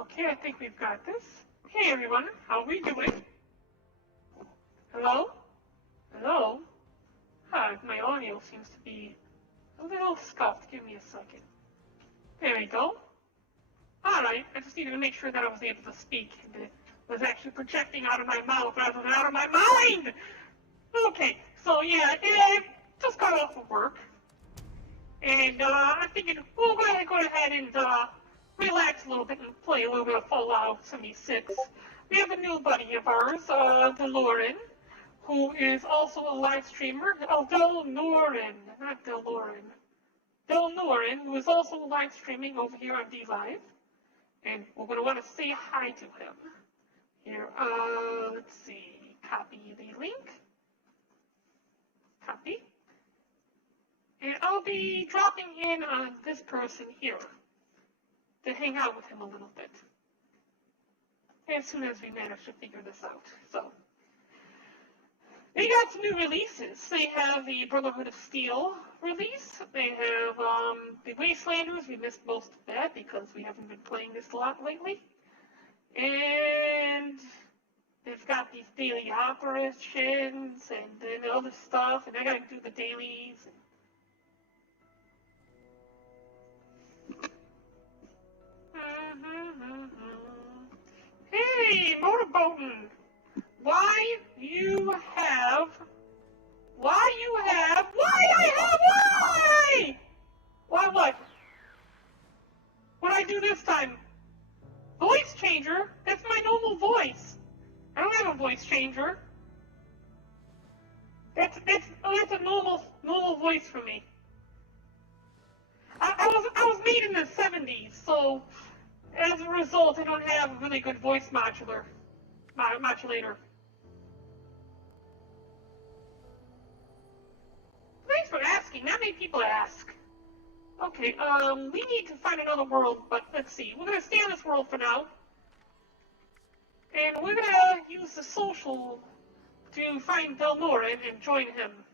Okay, I think we've got this. Hey everyone, how are we doing? Hello? Hello? Hi, my audio seems to be a little scuffed. Give me a second. There we go. Alright, I just needed to make sure that I was able to speak and it was actually projecting out of my mouth rather than out of my mind! Okay, so yeah, I just got off of work. And I'm thinking we'll go ahead and relax a little bit and play a little bit of Fallout 76. We have a new buddy of ours, DeLorean, who is also a live streamer. Oh, Delnoren, not DeLorean. Delnoren, who is also live streaming over here on DLive. And we're going to want to say hi to him. Here, let's see, copy the link. Copy. And I'll be dropping in on this person here to hang out with him a little bit as soon as we manage to figure this out. So, they got some new releases. They have the Brotherhood of Steel release. They have the Wastelanders. We missed most of that because we haven't been playing this a lot lately. And they've got these daily operations and then other stuff. And I gotta do the dailies. Hey, motorboating! Why what? What'd I do this time? Voice changer? That's my normal voice. I don't have a voice changer. That's a normal voice for me. I was made in the 70s, so as a result, I don't have a really good voice modulator. Thanks for asking. Not many people ask. Okay, we need to find another world, but let's see. We're gonna stay on this world for now. And we're gonna use the social to find Delnoren and join him.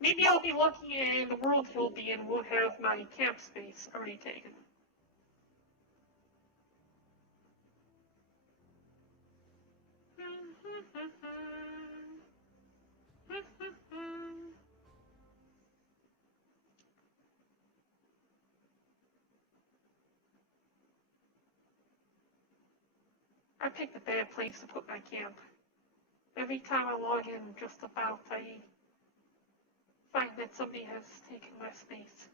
Maybe I'll be lucky and the world he'll be in will have my camp space already taken. I picked a bad place to put my camp. Every time I log in, just about, I find that somebody has taken my space.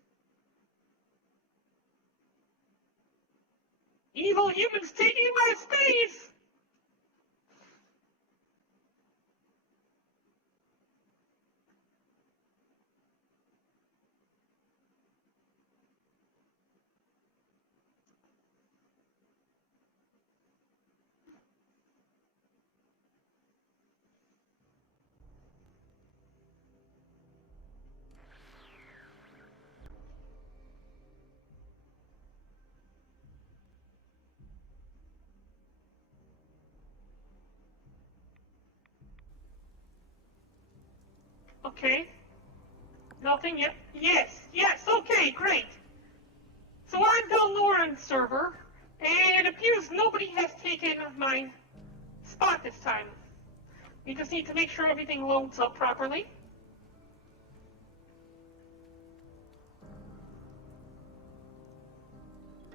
Evil humans taking my space! Okay. Nothing yet. Yes, okay, great. So I'm Delnoren's server, and it appears nobody has taken my spot this time. We just need to make sure everything loads up properly.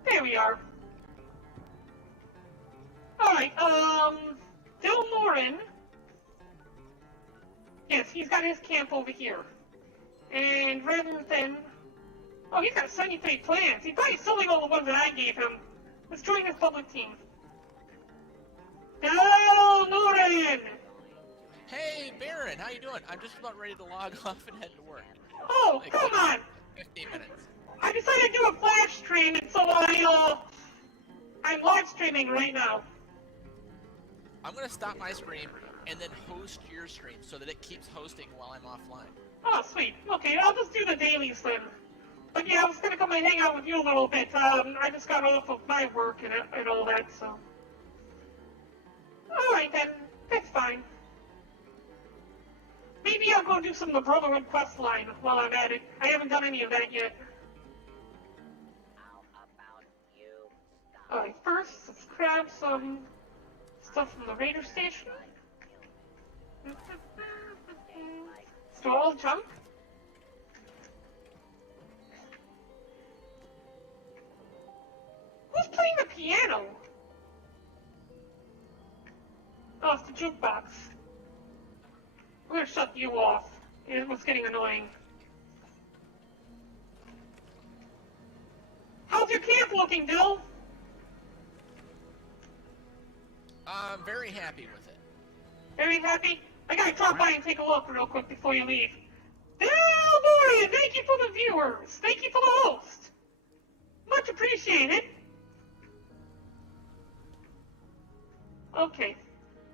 There we are. Alright, Delnoren. Yes, he's got his camp over here. And rather than... Oh, he's got 73 plans. He's probably selling all the ones that I gave him. Let's join his public team. Delnoren! Hey, Baron, how you doing? I'm just about ready to log off and head to work. Oh, like, come on! 15 minutes. I decided to do a flash stream, and so I'm live streaming right now. I'm gonna stop my stream and then host your stream so that it keeps hosting while I'm offline. Oh, sweet. Okay, I'll just do the dailies then. But yeah, I was gonna come and hang out with you a little bit. I just got off of my work and all that, so. Alright then, that's fine. Maybe I'll go do some of the Brotherhood quest line while I'm at it. I haven't done any of that yet. Alright, first, grab some stuff from the radar station. Store all junk. Who's playing the piano? Oh, it's the jukebox. I'm gonna shut you off. It was getting annoying. How's your camp looking, Bill? I'm very happy with it. Very happy? I gotta drop by and take a look real quick before you leave. Bill Dorian, thank you for the viewers. Thank you for the host. Much appreciated. Okay.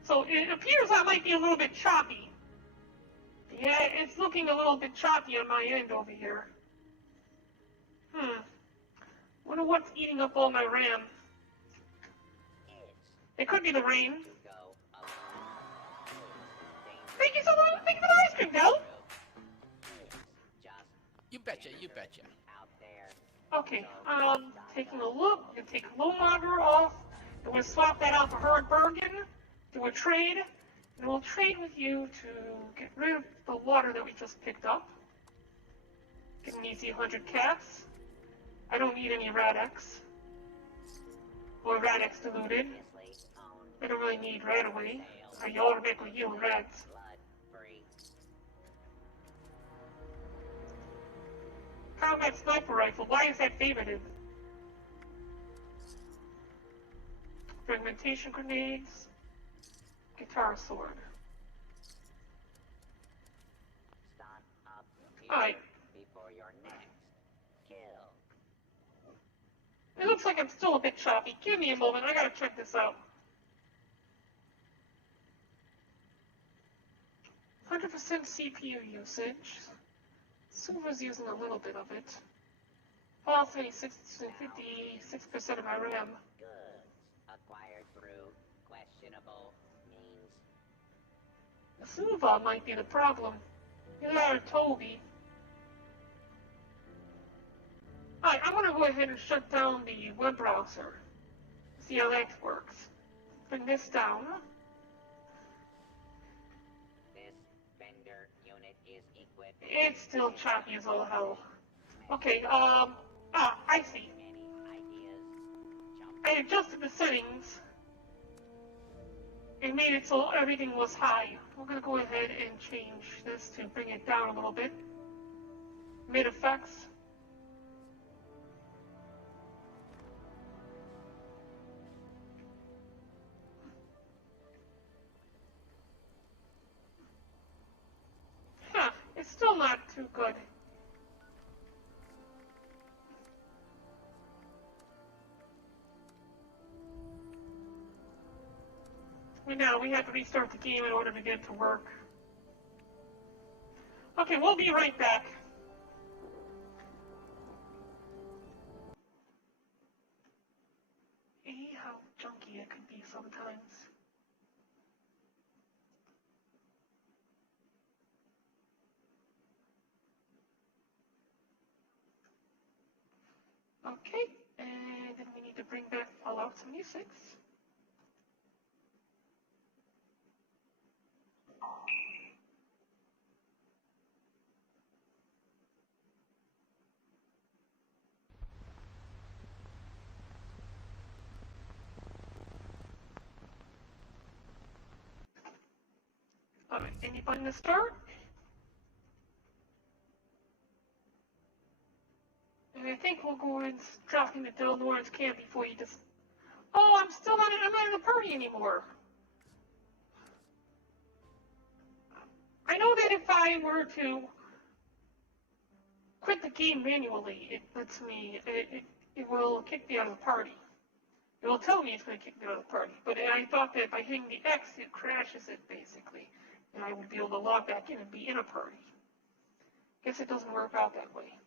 So it appears I might be a little bit choppy. Yeah, it's looking a little bit choppy on my end over here. Wonder what's eating up all my RAM. It could be the rain. Thank you so much. Thank you for the ice cream, Bill. You betcha, you betcha. Okay, taking a look. I'm gonna take low monitor off. I'm gonna swap that out for Herd Bergen. Do a trade. And we'll trade with you to get rid of the water that we just picked up. Get an easy 100 cats. I don't need any Radex. Or Radex diluted. I don't really need Radaway. I automatically yield Rads. Combat Sniper Rifle. Why is that favorited? Fragmentation Grenades. Guitar Sword. Alright. It looks like I'm still a bit choppy. Give me a moment, I gotta check this out. 100% CPU usage. Suva's using a little bit of it. File 76 to 56% of my RAM. Acquired through questionable means. Suva might be the problem. Either Toby. Alright, I'm gonna go ahead and shut down the web browser. See how that works. Bring this down. This vendor unit is equipped. It's still choppy as all hell. Okay, I see. Many ideas. I adjusted the settings and made it so everything was high. We're gonna go ahead and change this to bring it down a little bit. Mid effects. Huh, it's still not too good. Now we have to restart the game in order to get it to work. Okay, we'll be right back. Hey, how junky it could be sometimes. Okay, and then we need to bring back Fallout 76. Alright, any button to start? And I think we'll go and drop into Del Norris camp before you just... Oh, I'm not in the party anymore. I know that if I were to quit the game manually, it will kick me out of the party. It will tell me it's going to kick me out of the party. But I thought that by hitting the X, it crashes it, basically. And I would be able to log back in and be in a party. Guess it doesn't work out that way.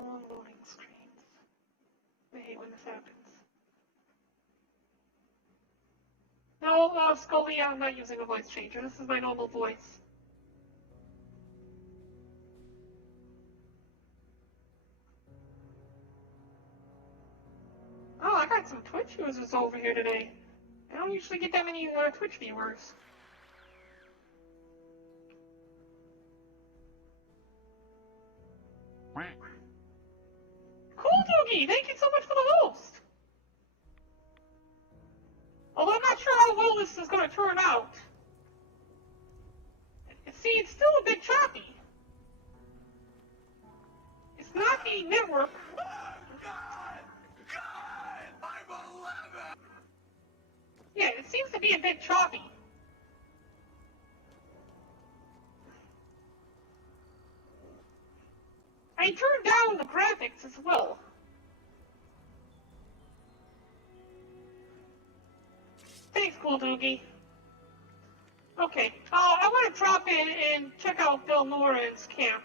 All loading screens. I hate when this happens. No, Scully, I'm not using a voice changer. This is my normal voice. Oh, I got some Twitch users over here today. I don't usually get that many Twitch viewers. Cool, Doogie! Thank you so much for the host! Although I'm not sure how well this is going to turn out. See, it's still a bit choppy. It's not the network. Yeah, it seems to be a bit choppy. I turned down the graphics as well. Thanks, Cool Doogie. Okay, I want to drop in and check out Del Noran's camp.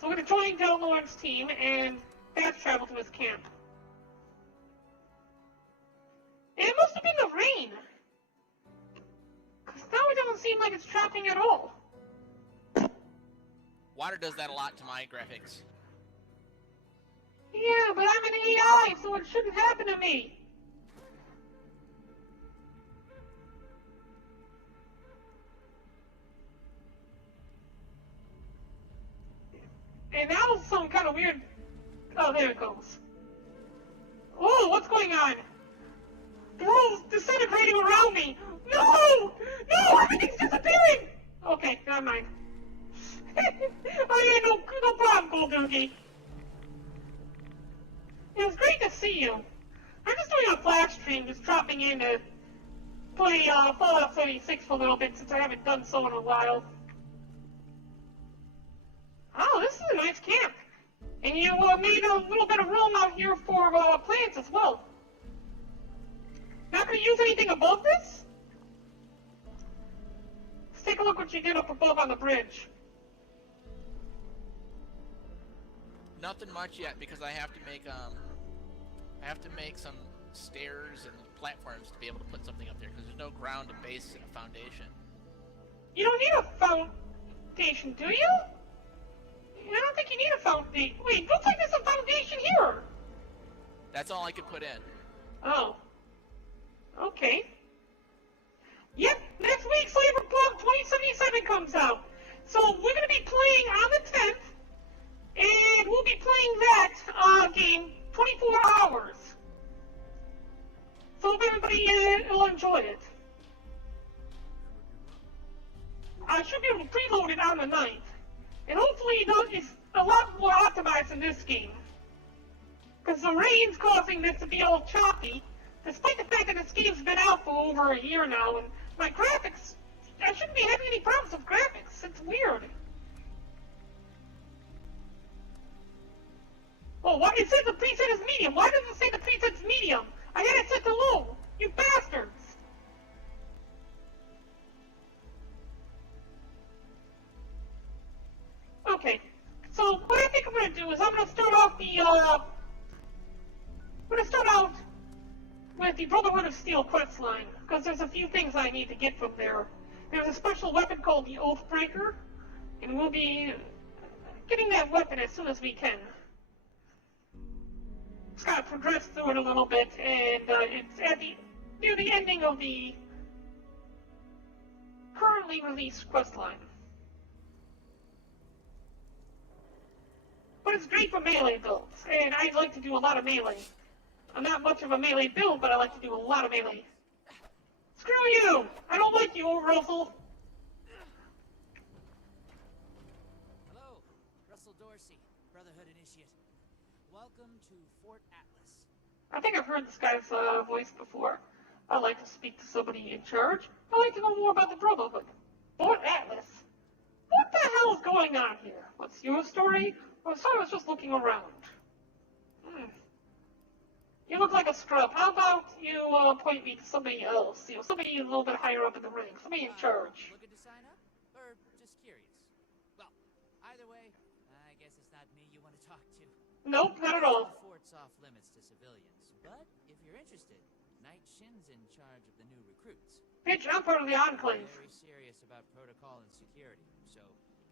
So we're going to join Del Noran's team and fast travel to his camp. It must have been the rain. Because now it doesn't seem like it's chopping at all. Water does that a lot to my graphics. Yeah, but I'm an AI, so it shouldn't happen to me. And that was some kind of weird... Oh, there it goes. Oh, what's going on? The world's disintegrating around me. No! No, everything's disappearing! Okay, never mind. Oh yeah, no problem, Gold Doogie. It was great to see you. I'm just doing a flash stream, just dropping in to play Fallout 76 for a little bit since I haven't done so in a while. Oh, this is a nice camp. And you made a little bit of room out here for plants as well. Not gonna use anything above this? Let's take a look what you did up above on the bridge. Nothing much yet because I have to make some stairs and platforms to be able to put something up there because there's no ground to base a foundation. You don't need a foundation, do you? I don't think you need a foundation. Wait, looks like there's a foundation here. That's all I could put in. Oh. Okay. Yep, next week Cyberpunk 2077 comes out. So we're going to be playing on the 10th, and we'll be playing that game 24 hours. So hope everybody will enjoy it. I should be able to preload it on the 9th. And hopefully it's a lot more optimized in this game. Because the rain's causing this to be all choppy, despite the fact that this game's been out for over a year now, and my graphics, I shouldn't be having any problems with graphics. It's weird. Oh, why? It says the preset is medium. Why does it say the preset's medium? I had it set to low. You bastards. Okay, so what I think I'm going to do is I'm going to start off with the Brotherhood of Steel quest line, because there's a few things I need to get from there. There's a special weapon called the Oathbreaker, and we'll be getting that weapon as soon as we can. Just got to progress through it a little bit, and it's at near the ending of the currently released quest line. But it's great for melee builds, and I like to do a lot of melee. I'm not much of a melee build, but I like to do a lot of melee. Screw you! I don't like you, Russell! Hello, Russell Dorsey, Brotherhood Initiate. Welcome to Fort Atlas. I think I've heard this guy's voice before. I like to speak to somebody in charge. I like to know more about the Brotherhood. Fort Atlas? What the hell is going on here? What's your story? I was just looking around. You look like a scrub. How about you point me to somebody else? You know, somebody a little bit higher up in the ranks. Somebody in charge. Looking to sign up? Or just curious? Well, either way, I guess it's not me you want to talk to. Nope, not at all. The fort's off limits to civilians, but if you're interested, Knight Shin's in charge of the new recruits. Bitch, I'm part of the Enclave. Very serious about protocol and security, so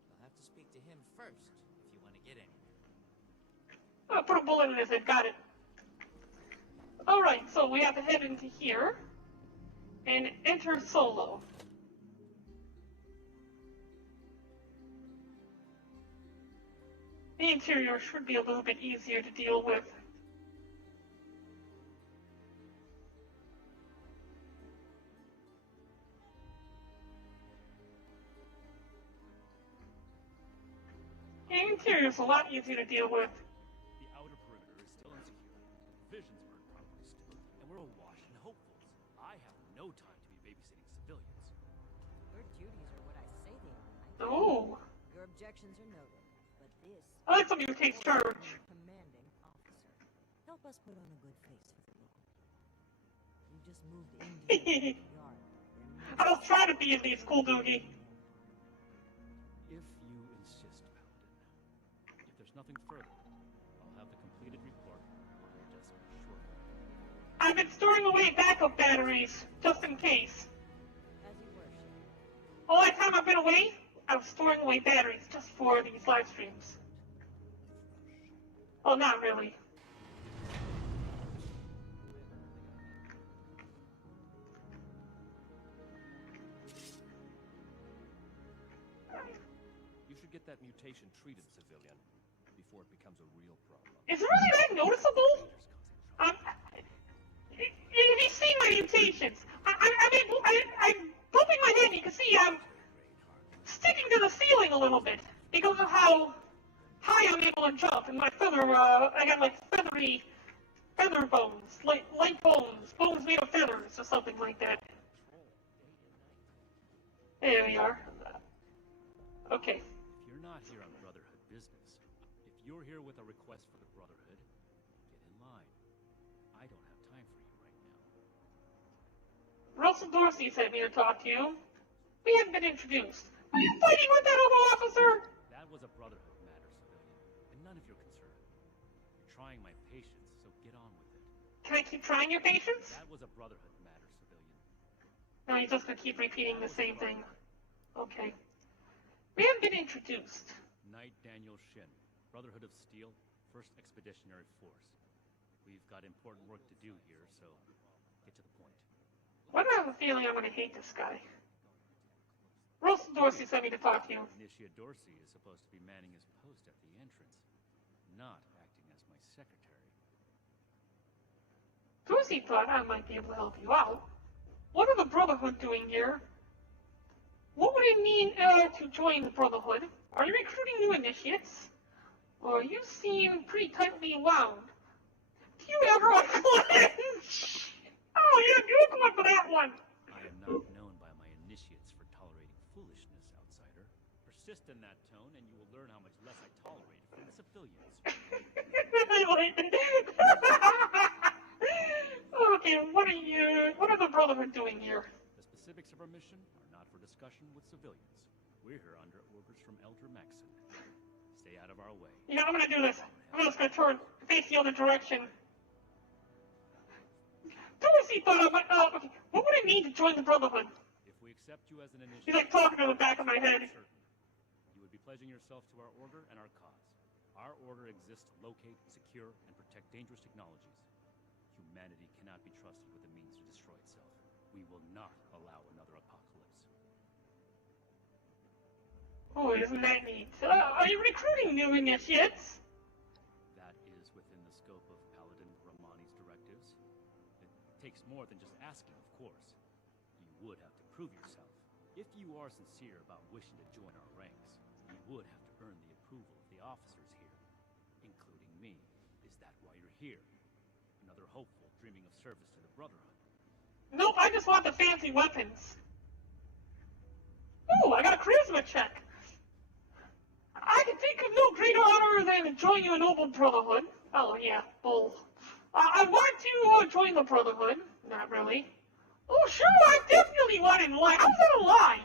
you'll have to speak to him first if you want to get anywhere. I'll put a bullet in his head, got it. Alright, so we have to head into here and enter solo. The interior should be a little bit easier to deal with. The interior is a lot easier to deal with. The outer perimeter is still insecure. Provisions aren't properly stored, and we're awash in hopefuls. I have no time to be babysitting civilians. Your duties are what I say they are, Knight. Oh, Your objections are noted, but this I like somebody who takes charge. is a commanding officer. Help us put on a good face for the law. You just moved into the yard. I was trying to be at least cool, Doogie. If you insist, Paladin. If there's nothing further, I'll have the completed report on your desk shortly. I've been storing away backup batteries, just in case. As you worship. All that time I've been away, I was storing away batteries just for these live streams. Well, not really. You should get that mutation treated, civilian, before it becomes a real problem. Is it really that noticeable? Rangers causing trouble. Have you seen my mutations? I'm bumping my head. You can see I'm sticking to the ceiling a little bit because of how high I'm able to jump, and my feather, I got like feather bones, light bones, bones made of feathers, or something like that. There we are. Okay. If you're not here on Brotherhood business, if you're here with a request for the Brotherhood, get in line. I don't have time for you right now. Russell Dorsey sent me to talk to you. We haven't been introduced. Are you fighting with that other officer? That was a Brotherhood matter, civilian, and none of your concern. You're trying my patience, so get on with it. Can I keep trying your patience? That was a Brotherhood matter, civilian. No, you're just gonna keep repeating the same thing. Okay. We haven't been introduced. Knight Daniel Shin, Brotherhood of Steel, 1st Expeditionary Force. We've got important work to do here, so get to the point. Why do I have a feeling I'm gonna hate this guy? Russell Dorsey sent me to talk to you. Initiate Dorsey is supposed to be manning his post at the entrance, not acting as my secretary. Dorsey thought I might be able to help you out. What are the Brotherhood doing here? What would it mean to join the Brotherhood? Are you recruiting new initiates? Or you seem pretty tightly wound. Do you ever want to clinch? Oh, you do come up for that one. I am not known by my initiates for tolerating foolishness, outsider. Persist in that tone, and you will learn how much less I tolerate from the civilians. I like it. Okay, what are the Brotherhood doing here? The specifics of our mission are not for discussion with civilians. We're here under orders from Elder Maxon. Stay out of our way. You know, I'm gonna do this. I'm just gonna turn, face the other direction. Dorsey thought I might, okay. What would it mean to join the Brotherhood? If we accept you as an initiate, He's like talking to the back of my head. certain, you would be pledging yourself to our order and our cause. Our order exists to locate, secure, and protect dangerous technologies. Humanity cannot be trusted with the means to destroy itself. We will not allow another apocalypse. Oh, isn't that neat? Are you recruiting new initiates? That is within the scope of Paladin Romani's directives. It takes more than just asking, of course. You would have to prove yourself. If you are sincere about wishing to join our ranks, you would have to earn the approval of the officers here, including me. Is that why you're here? Another hopeful dreaming of service to the Brotherhood? Nope, I just want the fancy weapons. Ooh, I got a charisma check. I can think of no greater honor than joining your noble Brotherhood. Oh, yeah, bull. I want to join the Brotherhood. Not really. Oh, sure, I definitely want in lie. How's that a lie?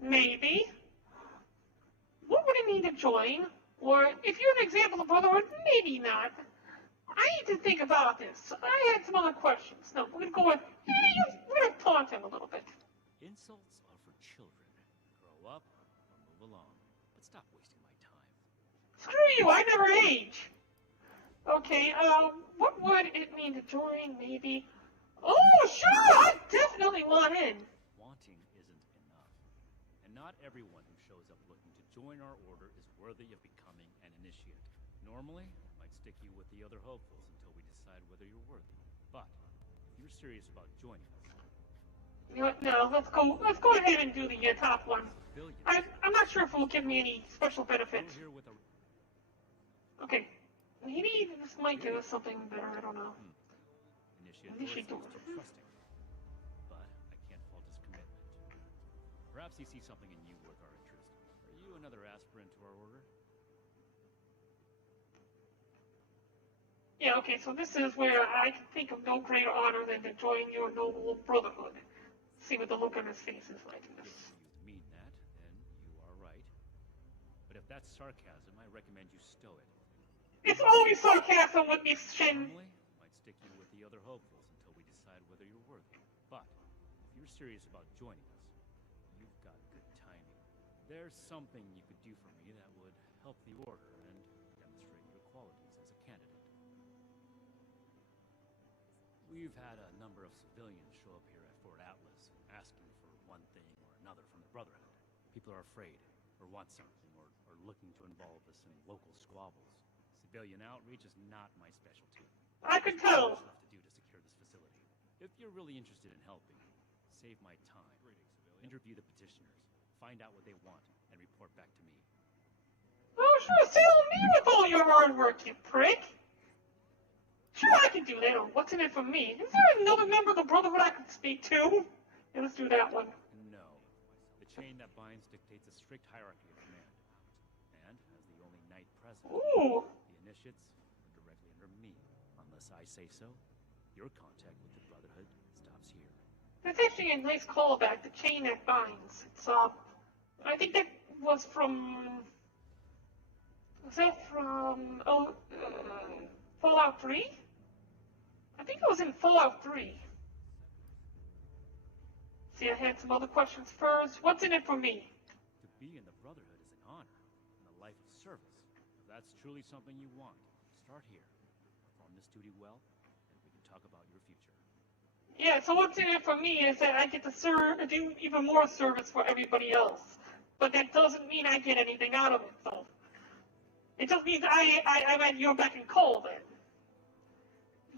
Maybe. What would it mean to join? Or if you're an example of Brotherhood, maybe not. I need to think about this. I had some other questions. No, we're gonna go with, we're gonna taunt him a little bit. Insults are for children. Grow up or move along. But stop wasting my time. Screw you, I never age. Okay, what would it mean to join, maybe? Oh, sure, I definitely want in. Wanting isn't enough. And not everyone who shows up looking to join our order is worthy of becoming an initiate. Normally, I'd stick you with the other hopefuls until we decide whether you're worthy. But if you're serious about joining us, You know what, no, let's go ahead and do the top one. civilians I'm not sure if it will give me any special benefits. here with a Okay, maybe this might give us something better, I don't know. initiate too trusting. But I can't fault his commitment. Perhaps he sees something in you worth our interest. Are you another aspirant to our order? Yeah, okay, so this is where I can think of no greater honor than to join your noble brotherhood. See what the look on his face is like in If this. you mean that, then you are right. But if that's sarcasm, I recommend you stow it. It's always sarcasm with me, Shin. Normally, I'd stick you with the other hopefuls until we decide whether you're worthy. But if you're serious about joining us, you've got good timing. There's something you could do for me that would help the order and demonstrate your qualities as a candidate. We've had a number of civilians show up here at Fort Atlas asking for one thing or another from the Brotherhood. People are afraid, or want something, or looking to involve us in local squabbles. Civilian outreach is not my specialty. I can tell. There's enough to do to secure this facility. If you're really interested in helping, save my time. Interview the petitioners, find out what they want, and report back to me. Oh, sure, sail me with all your hard work, you prick. Sure, I can do that. Or what's in it for me? Is there another member of the Brotherhood I can speak to? Yeah, let's do that one. No. The chain that binds dictates a strict hierarchy of command. And, as the only knight present, Ooh. the initiates are directly under me. Unless I say so, your contact with the Brotherhood stops here. That's actually a nice callback, the chain that binds. It's, I think that was from... Was that from, Fallout 3? I think it was in Fallout 3. See, I had some other questions first. What's in it for me? To be in the Brotherhood is an honor, and a life of service. If that's truly something you want, start here. Perform this duty well, and we can talk about your future. Yeah, so what's in it for me is that I get to do even more service for everybody else. But that doesn't mean I get anything out of it, though. It just means I'm at your beck and call, then.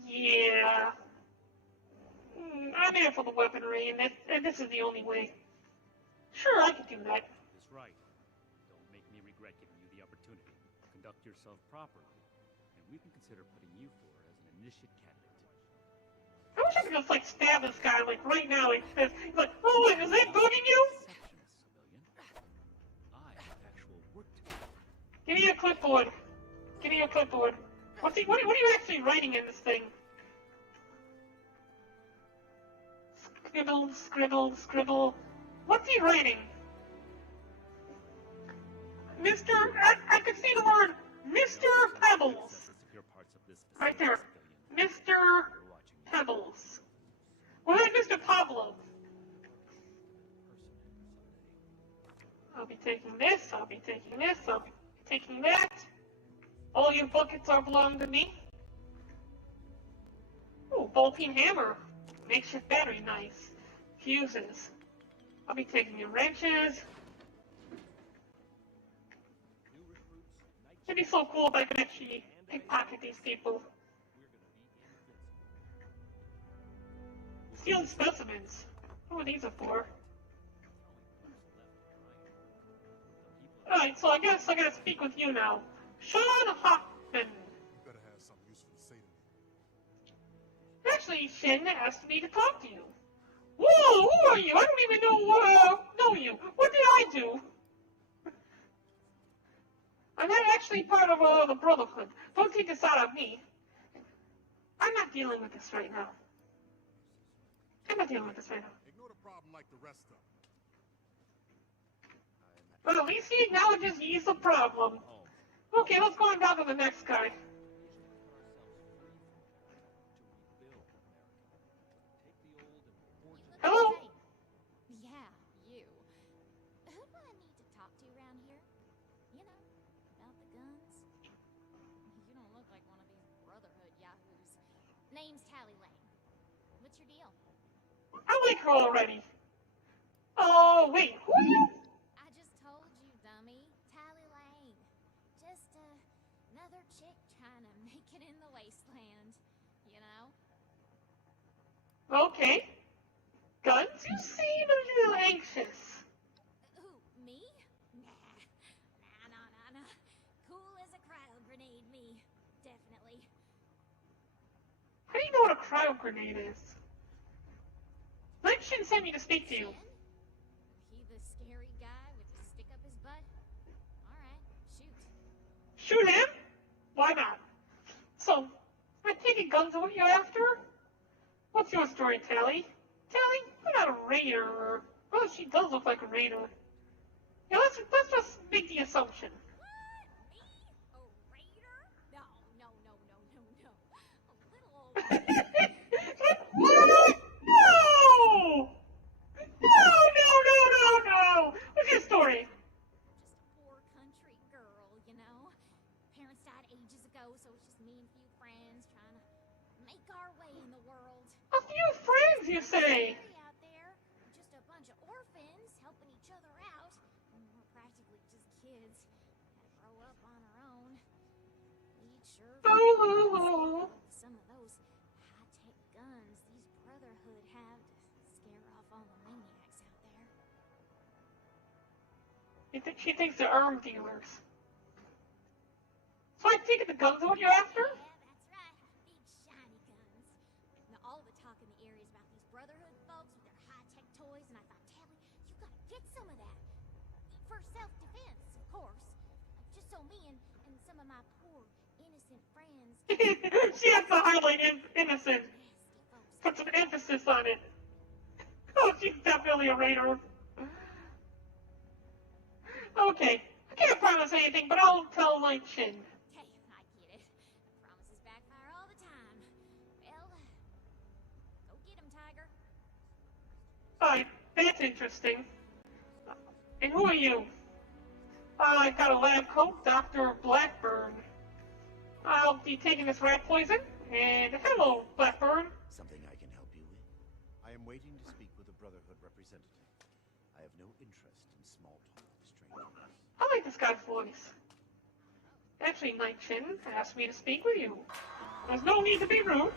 Yeah. I'm here for the weaponry, and this is the only way. Sure, I can do that. That's right. Don't make me regret giving you the opportunity. Conduct yourself properly, and we can consider putting you forward as an initiate candidate. I wish I could just, like, stab this guy, like, right now. He's like, oh, wait, is that bugging you? Receptionist, civilian. I have actual work to do. Give me your clipboard. Give me your clipboard. What are you actually writing in this thing? Scribble, scribble, scribble. What's he writing? Mr. I could see the word Mr. Pebbles. Right there. Mr. Pebbles. Well, then Mr. Pablo. I'll be taking this, I'll be taking this, I'll be taking that. All your buckets are belong to me. Ooh, bolting hammer. Makeshift battery, nice. Fuses. I'll be taking your wrenches. It'd be so cool if I could actually pickpocket these people. Sealed specimens. What these are for? Alright, so I guess I gotta speak with you now. Sean Hoffman. You better have something useful to say to me. Actually, Shin asked me to talk to you. Whoa, who are you? I don't even know you. What did I do? I'm not actually part of the Brotherhood. Don't take this out of me. I'm not dealing with this right now. Ignore the problem like the rest of them. But at least he acknowledges he's the problem. Oh, Okay, let's go on down to the next guy. Hello? Yeah, you. Who do I need to talk to around here? You know, about the guns? You don't look like one of these Brotherhood yahoos. Name's Tally Lane. What's your deal? I like her already. Oh, wait, who are you? I just told you, dummy. Tally Lane. Just another chick trying to make it in the wasteland. You know? Okay. Guns? You seem a little anxious. Who, me? Nah. Cool as a cryo grenade, me. Definitely. How do you know what a cryo grenade is? Night Shin sent me to speak to you. He the scary guy with the stick up his butt? Alright, shoot. Shoot him? Why not? So, I take it guns are what you're after? What's your story, Tally? Tally, you're not a raider. Well, she does look like a raider. Yeah, let's just make the assumption. What? Me? A raider? No. A little old What? No! No! What's your story? just a poor country girl, you know? Parents died ages ago, so it's just me and a few friends trying to make our way in the world. A few friends, you say? Scary out there. Just a bunch of orphans helping each other out. And we're practically just kids. Had to grow up on our own. We'd sure Boo-hoo-hoo. some of those high-tech guns these Brotherhood have to scare off all the maniacs out there. She thinks they're arms dealers. So I take it the guns are what you're after? Yeah, that's right. Big shiny guns. Now all the talk in the area is about these Brotherhood folks with their high-tech toys, and I thought, Tally, you gotta get some of that. For self-defense, of course. Just so me and some of my poor, innocent friends She has to highlight innocent. nasty folks. Put some emphasis on it. Oh, she's definitely a raider. Okay, I can't promise anything, but I'll tell Night Shin. Hey, I get it. Promises backfire all the time. Well, go get him, Tiger. Alright, that's interesting. And who are you? I've got a lab coat, Dr. Blackburn. I'll be taking this rat poison. And hello, Blackburn. Something I can help you with? I am waiting to speak with a Brotherhood representative. I have no interest in small talk with strangers. I like this guy's voice. Actually, Night Shin asked me to speak with you. There's no need to be rude.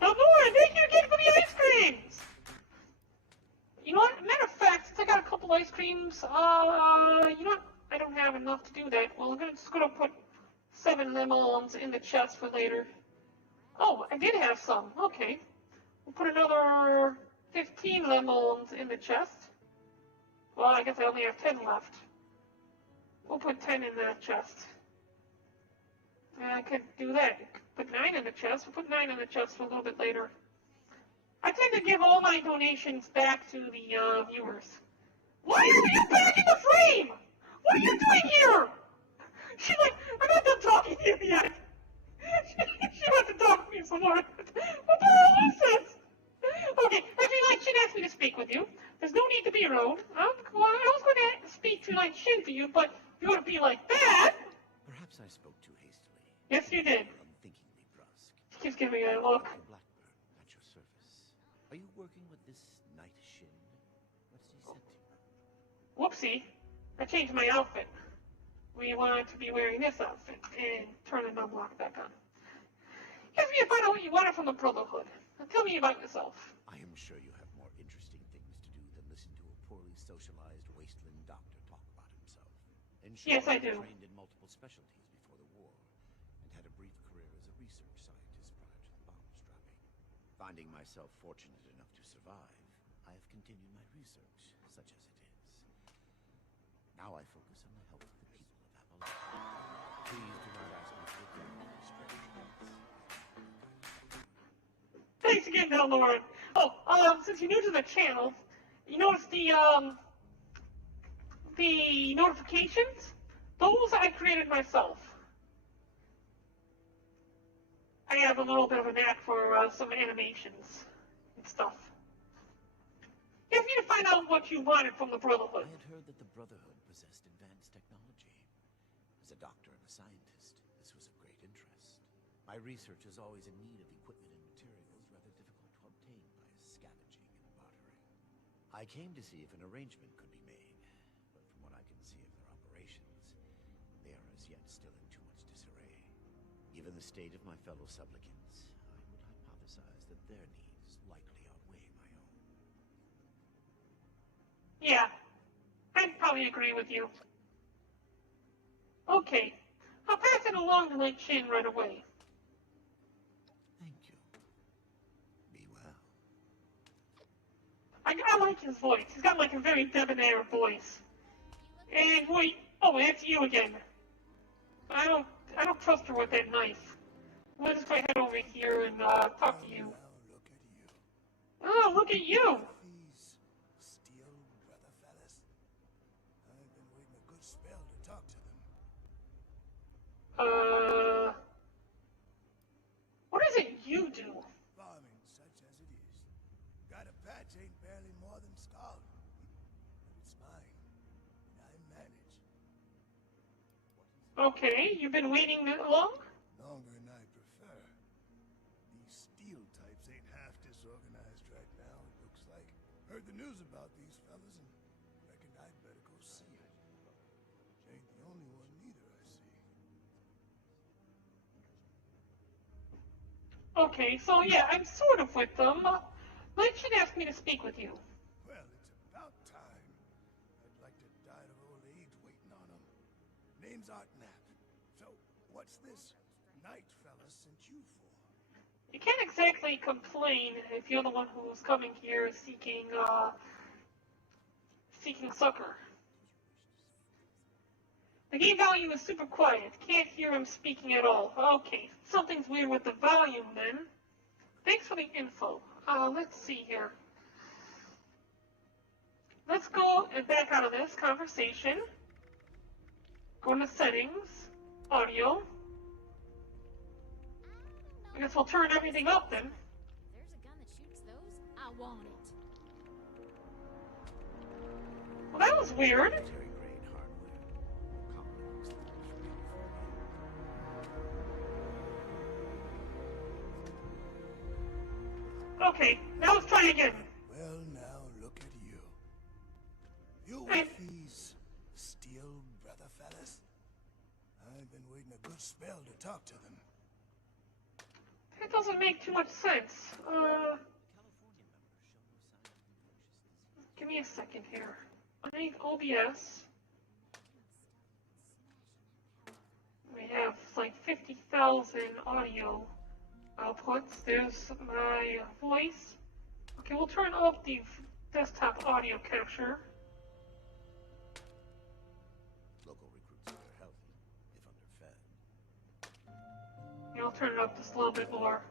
Now, Lauren, thank you again for the ice creams! You know what? Matter of fact, since I got a couple ice creams, you know what? I don't have enough to do that. Well, I'm just gonna put 7 lemons in the chest for later. Oh, I did have some. Okay. We'll put another 15 lemons in the chest. Well, I guess I only have 10 left. We'll put 10 in the chest. I could do that. Put 9 in the chest. We'll put 9 in the chest for a little bit later. I tend to give all my donations back to the viewers. Why are you back in the frame? What are you doing here? She's like, I'm not done talking to you yet. She wants to talk to me some more. What the hell is this? Okay, actually, Night Shin asked me to speak with you. There's no need to be rude. I was going to speak to Night Shin for you, but if you want to be like that... Perhaps I spoke too hastily. Yes, you did. Unthinkingly brusque. She keeps giving me a look. Dr. Blackburn, at your service. Are you working with this Night Shin? What's he said to you? Whoopsie. I changed my outfit. We wanted to be wearing this outfit and turn the numlock back on. He asked me to find out what you wanted from the Brotherhood. Now tell me about yourself. I am sure you have more interesting things to do than listen to a poorly socialized wasteland doctor talk about himself. In short, Yes, I do. trained in multiple specialties before the war, and had a brief career as a research scientist prior to the bomb dropping. Finding myself fortunate enough to survive, I have continued my research, such as it is. Now I focus on the health of the people of Appalachia. Please do not ask me to examine these strange things. Thanks again, Lauren. Oh, since you're new to the channel, you notice the notifications? Those I created myself. I have a little bit of a knack for some animations and stuff. You have to find out what you wanted from the Brotherhood. I had heard that the Brotherhood possessed advanced technology. As a doctor and a scientist, this was of great interest. My research is always in need of equipment and materials rather difficult to obtain by scavenging and bartering. I came to see if an arrangement could be made, but from what I can see of their operations, they are as yet still in too much disarray. Given the state of my fellow supplicants, I would hypothesize that their needs likely outweigh my own. Yeah, I'd probably agree with you. Okay, I'll pass it along to Lin Chin right away. Thank you. Be well. I like his voice. He's got like a very debonair voice. And wait, oh, it's you again. I don't trust her with that knife. We'll just go ahead over here and talk to you. Oh, look at you! These steel brother fellas. I've been waiting a good spell to talk to them. What is it you do? Farming such as it is. Got a patch ain't barely more than scald. But it's mine. And I manage. Okay, you've been waiting that long? Longer than I prefer. These steel types ain't half disorganized right now, it looks like. Heard the news about these fellas and reckon I'd better go see it. Ain't the only one neither, I see. Okay, so yeah, I'm sort of with them. Lin Chin asked me to speak with you. Well, it's about time. I'd like to die of old age waiting on them. Name's Artnap. So, what's this night fella sent you for? You can't exactly complain if you're the one who's coming here seeking succor. The game volume is super quiet. Can't hear him speaking at all. Okay, something's weird with the volume then. Thanks for the info. Let's see here. Let's go and back out of this conversation. Go into settings, audio. I guess we'll turn everything up then. There's a gun that shoots those. I want it. Well, that was weird. Military-grade hardware. Complex that should be Okay, now let's try again. Well, now look at you. You Hey. with these steel brother fellas? I've been waiting a good spell to talk to them. That doesn't make too much sense. Give me a second here. Underneath OBS, we have like 50,000 audio outputs. There's my voice. Okay, we'll turn up the desktop audio capture. Local recruits are healthy, if underfed. Yeah, I'll turn it up just a little bit more.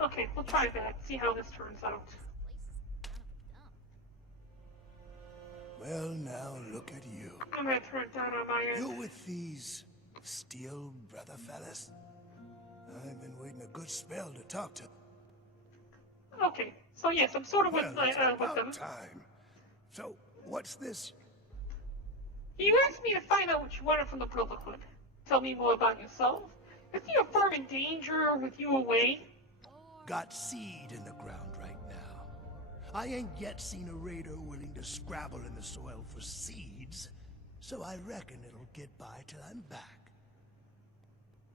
Okay, we'll try that. See how this turns out. Well, now look at you. I'm gonna turn it down on my You end. with these steel brother fellas? I've been waiting a good spell to talk to them. Okay, so yes, I'm sort of with, Well, it's with about them. time. So, what's this? You asked me to find out what you wanted from the Brotherhood. Tell me more about yourself. Is your firm in danger with you away? Got seed in the ground right now. I ain't yet seen a raider willing to scrabble in the soil for seeds, so I reckon it'll get by till I'm back.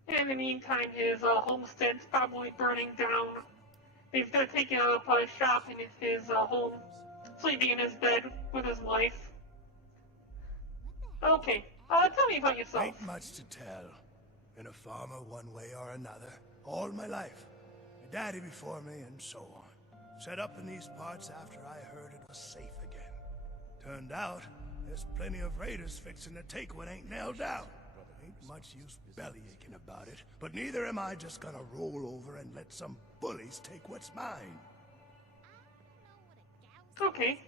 In the meantime, his homestead's probably burning down. He's gonna take up a shop in his home, sleeping in his bed with his wife. Okay, tell me about yourself. Ain't much to tell. Been a farmer one way or another, all my life. My daddy before me, and so on. Set up in these parts after I heard it was safe again. Turned out, there's plenty of raiders fixing to take what ain't nailed down. Ain't much use bellyaching about it, but neither am I just gonna roll over and let some bullies take what's mine. Okay.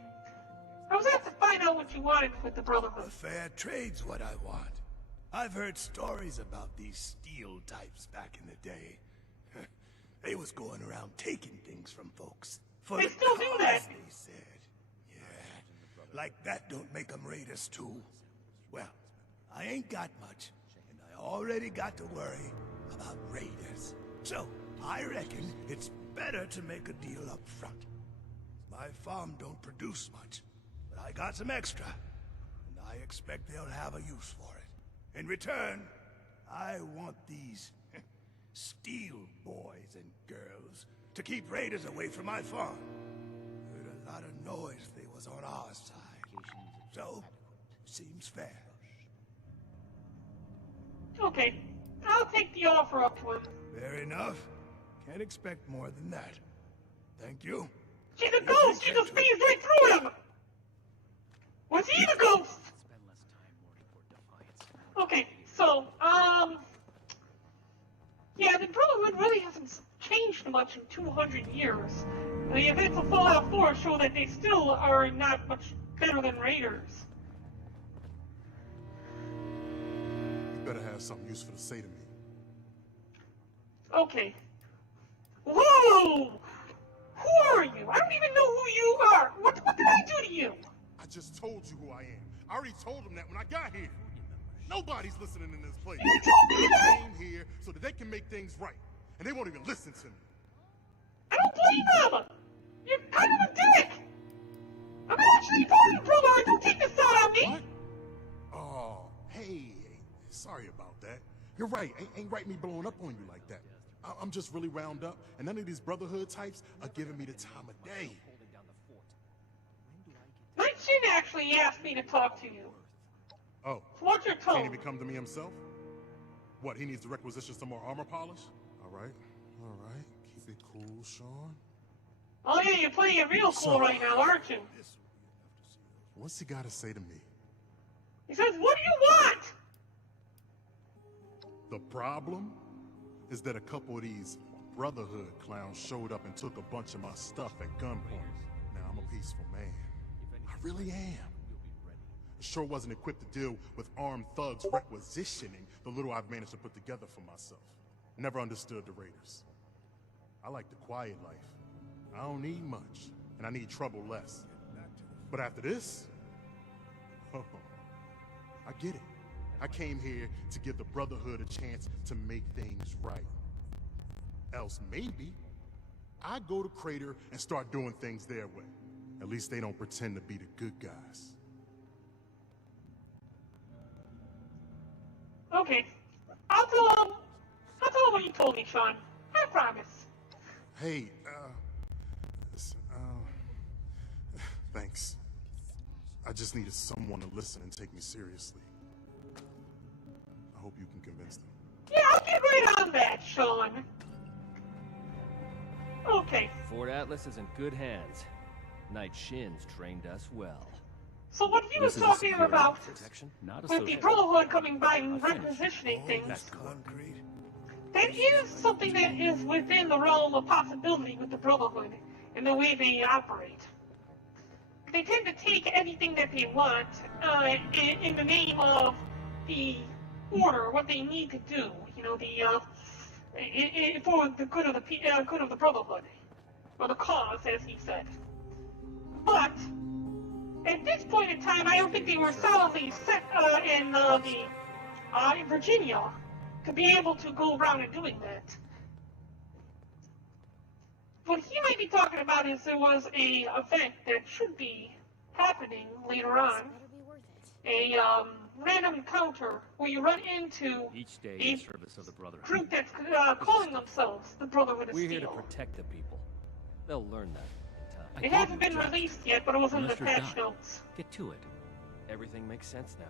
I was asked to find out what you wanted with the A Brotherhood. fair trade's what I want. I've heard stories about these steel types back in the day. They was going around taking things from folks. For They the still do that. cause, they said. Yeah, like that don't make them raiders too. Well, I ain't got much, and I already got to worry about raiders. So, I reckon it's better to make a deal up front. My farm don't produce much, but I got some extra, and I expect they'll have a use for it. In return, I want these steel boys and girls to keep raiders away from my farm. Heard a lot of noise they was on our side. So, seems fair. Okay, I'll take the offer up to him. Fair enough. Can't expect more than that. Thank you. She's a ghost! She just phased right through him! Was he the ghost? Spend less time worrying for defiance. Okay, so, yeah, the Brotherhood really hasn't changed much in 200 years. The events of Fallout 4 show that they still are not much better than Raiders. You better have something useful to say to me. Okay. Whoa! Who are you? I don't even know who you are! What did I do to you? I just told you who I am. I already told them that when I got here. Nobody's listening in this place. You told me I that? came here so that they can make things right. And they won't even listen to me. I don't blame them! You're kind of a dick! I'm actually part of the Brotherhood! Don't take this out on me! What? Oh, hey, sorry about that. You're right. Ain't right me blowing up on you like that. I'm just really wound up, and none of these Brotherhood types are giving me the time of day. Night Shin actually asked me to talk to you. Oh, So what's your can't he tone? come to me himself? What, he needs to requisition some more armor polish? All right. Keep it cool, Sean. Oh yeah, you're playing it real cool right now, aren't you? What's he got to say to me? He says, what do you want? The problem is that a couple of these Brotherhood clowns showed up and took a bunch of my stuff at gunpoint. Now I'm a peaceful man. I really am. I sure wasn't equipped to deal with armed thugs requisitioning the little I've managed to put together for myself. Never understood the Raiders. I like the quiet life. I don't need much, and I need trouble less. But after this, oh, I get it. I came here to give the Brotherhood a chance to make things right. Else maybe I go to Crater and start doing things their way. At least they don't pretend to be the good guys. Okay. I'll tell him what you told me, Sean. I promise. Hey, listen, thanks. I just needed someone to listen and take me seriously. I hope you can convince them. Yeah, I'll get right on that, Sean. Okay. Fort Atlas is in good hands. Night Shin's trained us well. So what he was This is a talking security about protection, not a with the social. Brotherhood coming by and I'll finish. requisitioning things, That's concrete. that is something that is within the realm of possibility with the Brotherhood and the way they operate. They tend to take anything that they want in the name of the order, what they need to do. You know, for the good of the Brotherhood, or the cause, as he said. But at this point in time, I don't think they were solidly set in Virginia to be able to go around and doing that. What he might be talking about is there was a event that should be happening later on. Better be worth it. A random encounter where you run into Each day a in service of the Brotherhood. group that's calling themselves the Brotherhood of We're here to Steel. protect the people. They'll learn that in time. It hasn't been released yet, but it was in the Unless you're patch done. notes. Get to it. Everything makes sense now.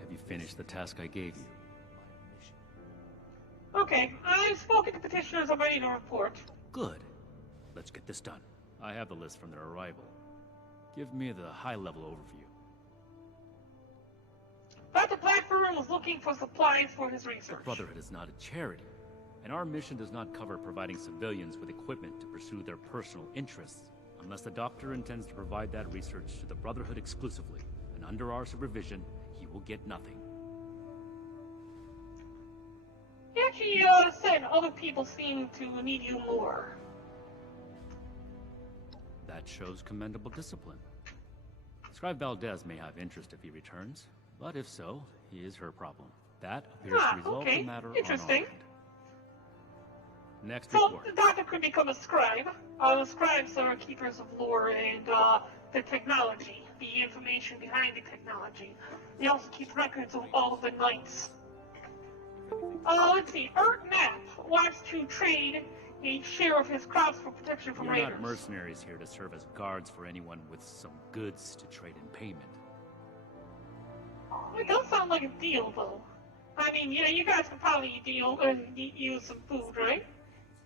Have you finished the task I gave you? Okay, I've spoken to petitioners. I'm ready to report. Good. Let's get this done. I have the list from their arrival. Give me the high-level overview. Dr. Blackburn was looking for supplies for his The research. Brotherhood is not a charity, and our mission does not cover providing civilians with equipment to pursue their personal interests. Unless the doctor intends to provide that research to the Brotherhood exclusively, and under our supervision, he will get nothing. He actually said other people seem to need you more. That shows commendable discipline. Scribe Valdez may have interest if he returns, but if so, he is her problem. That appears to resolve the matter Interesting. on our end. Next So report. the doctor could become a scribe. The scribes are keepers of lore and the technology, the information behind the technology. They also keep records of all of the knights. Let's see. Ert Knapp wants to trade a share of his crops for protection from We're raiders. not mercenaries here to serve as guards for anyone with some goods to trade in payment. It does sound like a deal, though. I mean, yeah, you guys could probably use some food, right?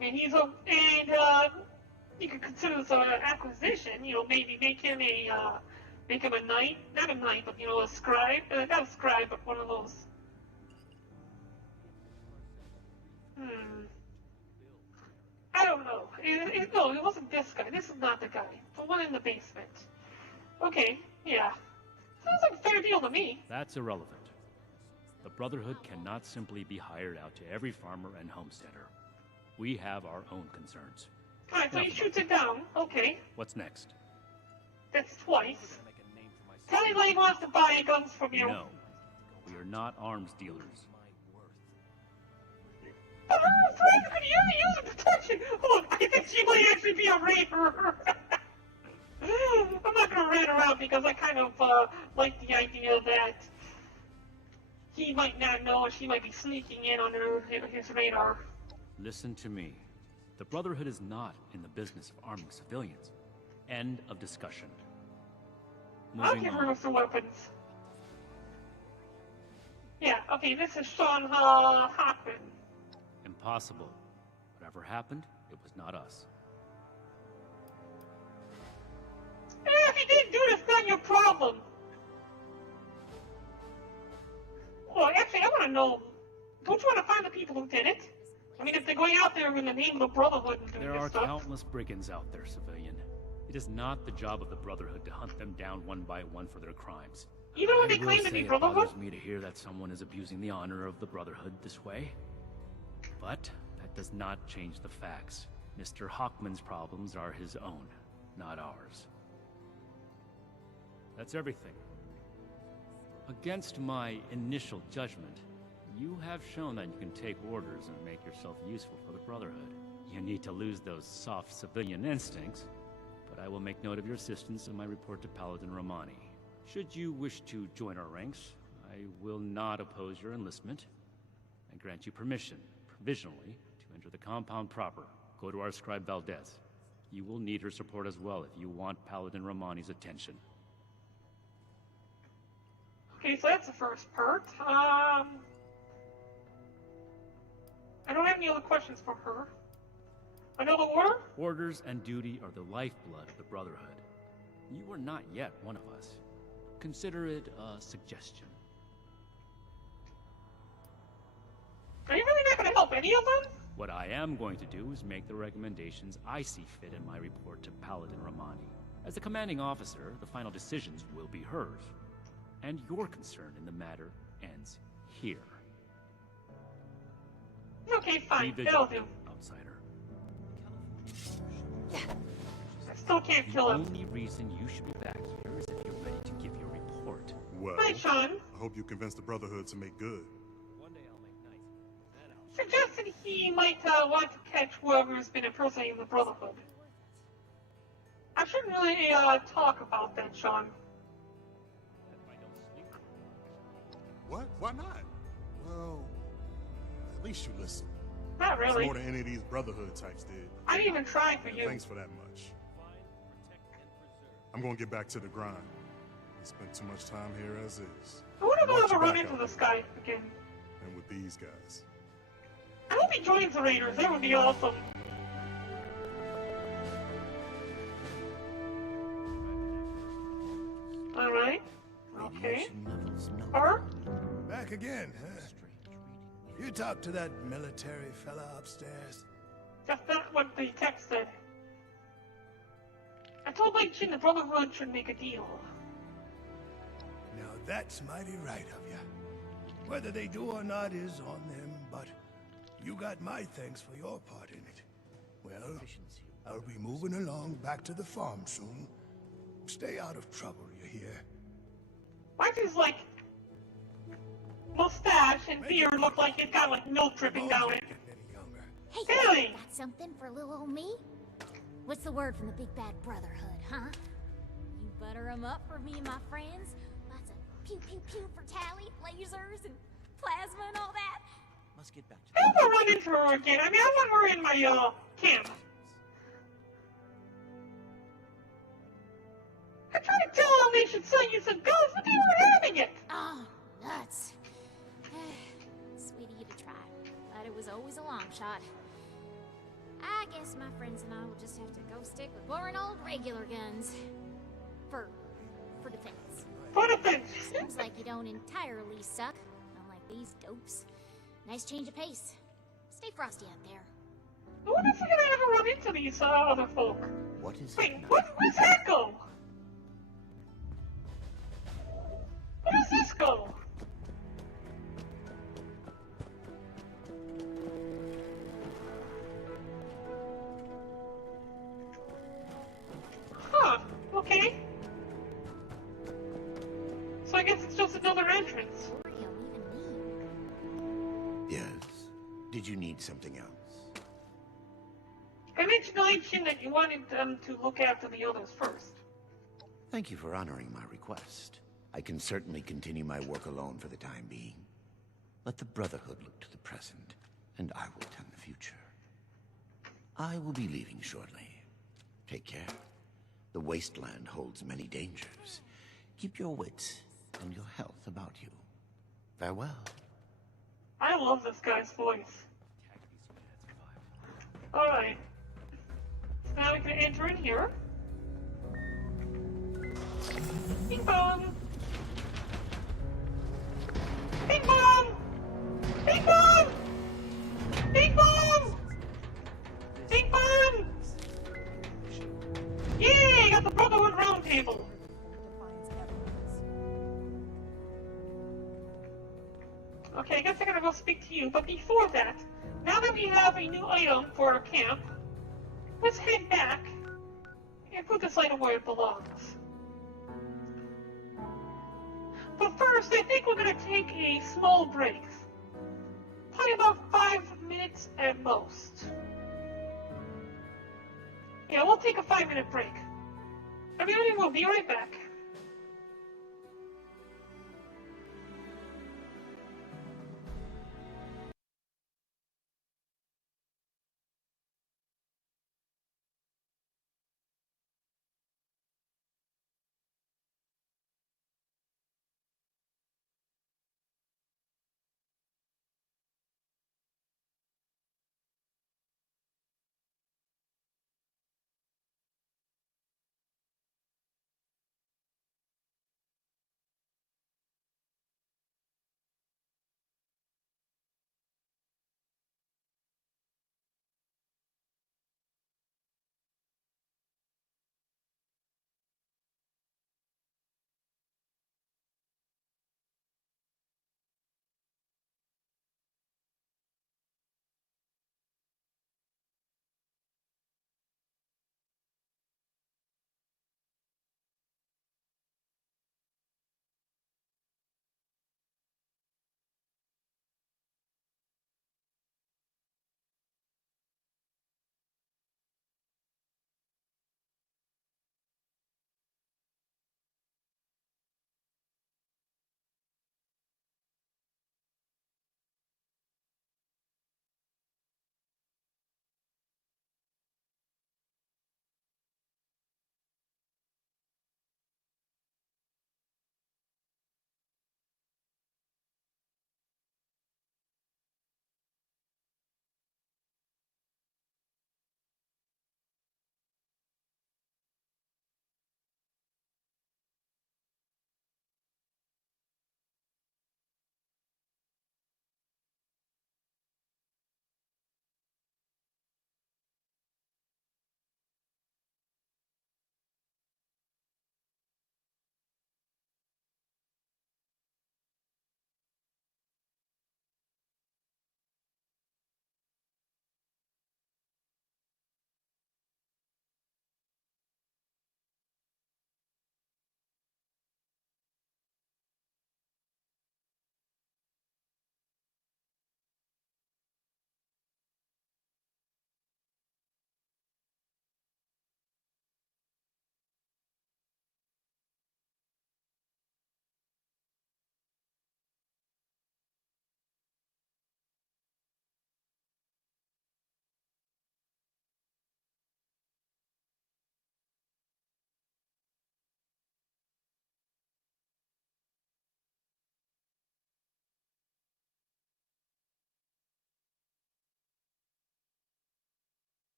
And you could consider this an acquisition. You know, maybe make him a knight, not a knight, but a scribe. Not a scribe, but one of those. I don't know. No, it wasn't this guy. This is not the guy. The one in the basement. Okay, yeah. Sounds like a fair deal to me. That's irrelevant. The Brotherhood cannot simply be hired out to every farmer and homesteader. We have our own concerns. Alright, so he shoots it down. Okay. What's next? That's twice. Tally Lane wants to buy guns from you. No. We are not arms dealers. But her friend could use a protection. Look, I think she might actually be a raider. I'm not gonna raid around because I kind of like the idea that he might not know and she might be sneaking in under his radar. Listen to me. The Brotherhood is not in the business of arming civilians. End of discussion. I'll Moving give on. her some weapons. Yeah, okay, this is Sean Hockman. Impossible. Whatever happened, it was not us. If you didn't do it, it's not your problem. Well, actually, I want to know, don't you want to find the people who did it? I mean, if they're going out there in the name of the Brotherhood and doing There this are stuff. countless brigands out there, civilian. It is not the job of the Brotherhood to hunt them down one by one for their crimes. Even when they I will claim to say be it Brotherhood? bothers me to hear that someone is abusing the honor of the Brotherhood this way. But that does not change the facts. Mr. Hockman's problems are his own, not ours. That's everything. Against my initial judgment, you have shown that you can take orders and make yourself useful for the Brotherhood. You need to lose those soft civilian instincts, but I will make note of your assistance in my report to Paladin Romani. Should you wish to join our ranks, I will not oppose your enlistment. I grant you permission, provisionally, to enter the compound proper. Go to our scribe Valdez. You will need her support as well if you want Paladin Romani's attention. Okay, so that's the first part. I don't have any other questions for her. Another order? Orders and duty are the lifeblood of the Brotherhood. You are not yet one of us. Consider it a suggestion. Are you really not going to help any of them? What I am going to do is make the recommendations I see fit in my report to Paladin Romani. As the commanding officer, the final decisions will be hers. And your concern in the matter ends here. Okay, fine. Be That'll vigilant, do. outsider. I still can't The kill him. only reason you should be back here is if you're ready to give your report. Well, Hi, Sean. I hope you convince the Brotherhood to make good. Suggested he might want to catch whoever's been impersonating the Brotherhood. I shouldn't really talk about that, Sean. What? Why not? Well, at least you listen. Not That's really. more than any of these Brotherhood types did. I didn't even try for And you. thanks for that much. I'm gonna get back to the grind. We spent too much time here as is. I wonder if I'll Watch ever your run back into out this there. guy again. And with these guys. I hope he joins the Raiders. That would be awesome. Alright. Okay. Radiation levels no. Or? Back again, huh? You talked to that military fella upstairs? That's not what the text said. I told Lake Chin the Brotherhood should make a deal. Now that's mighty right of you. Whether they do or not is on them, but you got my thanks for your part in it. Well, I'll be moving along back to the farm soon. Stay out of trouble, you hear? Why does his, like, mustache and beard look like it's got, like, milk dripping down it? Hey, Hey! got something for little old me? What's the word from the Big Bad Brotherhood, huh? You butter 'em up for me and my friends? Lots of pew pew pew for Tally, lasers, and plasma and all that? Must get back to I don't want to run into her again. I mean, I want her in my, camp. I tried to tell them they should sell you some guns, but they weren't having it. Oh, nuts. Sweet of you to try, but it was always a long shot. I guess my friends and I will just have to go stick with boring old regular guns. For defense. For defense. Seems like you don't entirely suck, unlike these dopes. Nice change of pace. Stay frosty out there. I wonder if we're gonna ever run into these, other folk. What is Wait, it now? where's that go? Where does this go? Huh, okay. So I guess it's just another entrance. What do you even need? Yes. Did you need something else? I mentioned to Ancient that you wanted them to look after the others first. Thank you for honoring my request. I can certainly continue my work alone for the time being. Let the Brotherhood look to the present, and I will tend the future. I will be leaving shortly. Take care. The wasteland holds many dangers. Keep your wits and your health about you. Farewell. I love this guy's voice. Alright. So now we can enter in here. Bing bong! Bing bong! Bing bong! Bing bong! Bing bong! Yay! Got the Brotherhood round table. Okay, I guess I gotta go speak to you, but before that, now that we have a new item for our camp, let's head back and put this item where it belongs. But first, I think we're gonna take a small break. Probably about 5 minutes at most. Yeah, we'll take a 5-minute break. Everybody will be right back.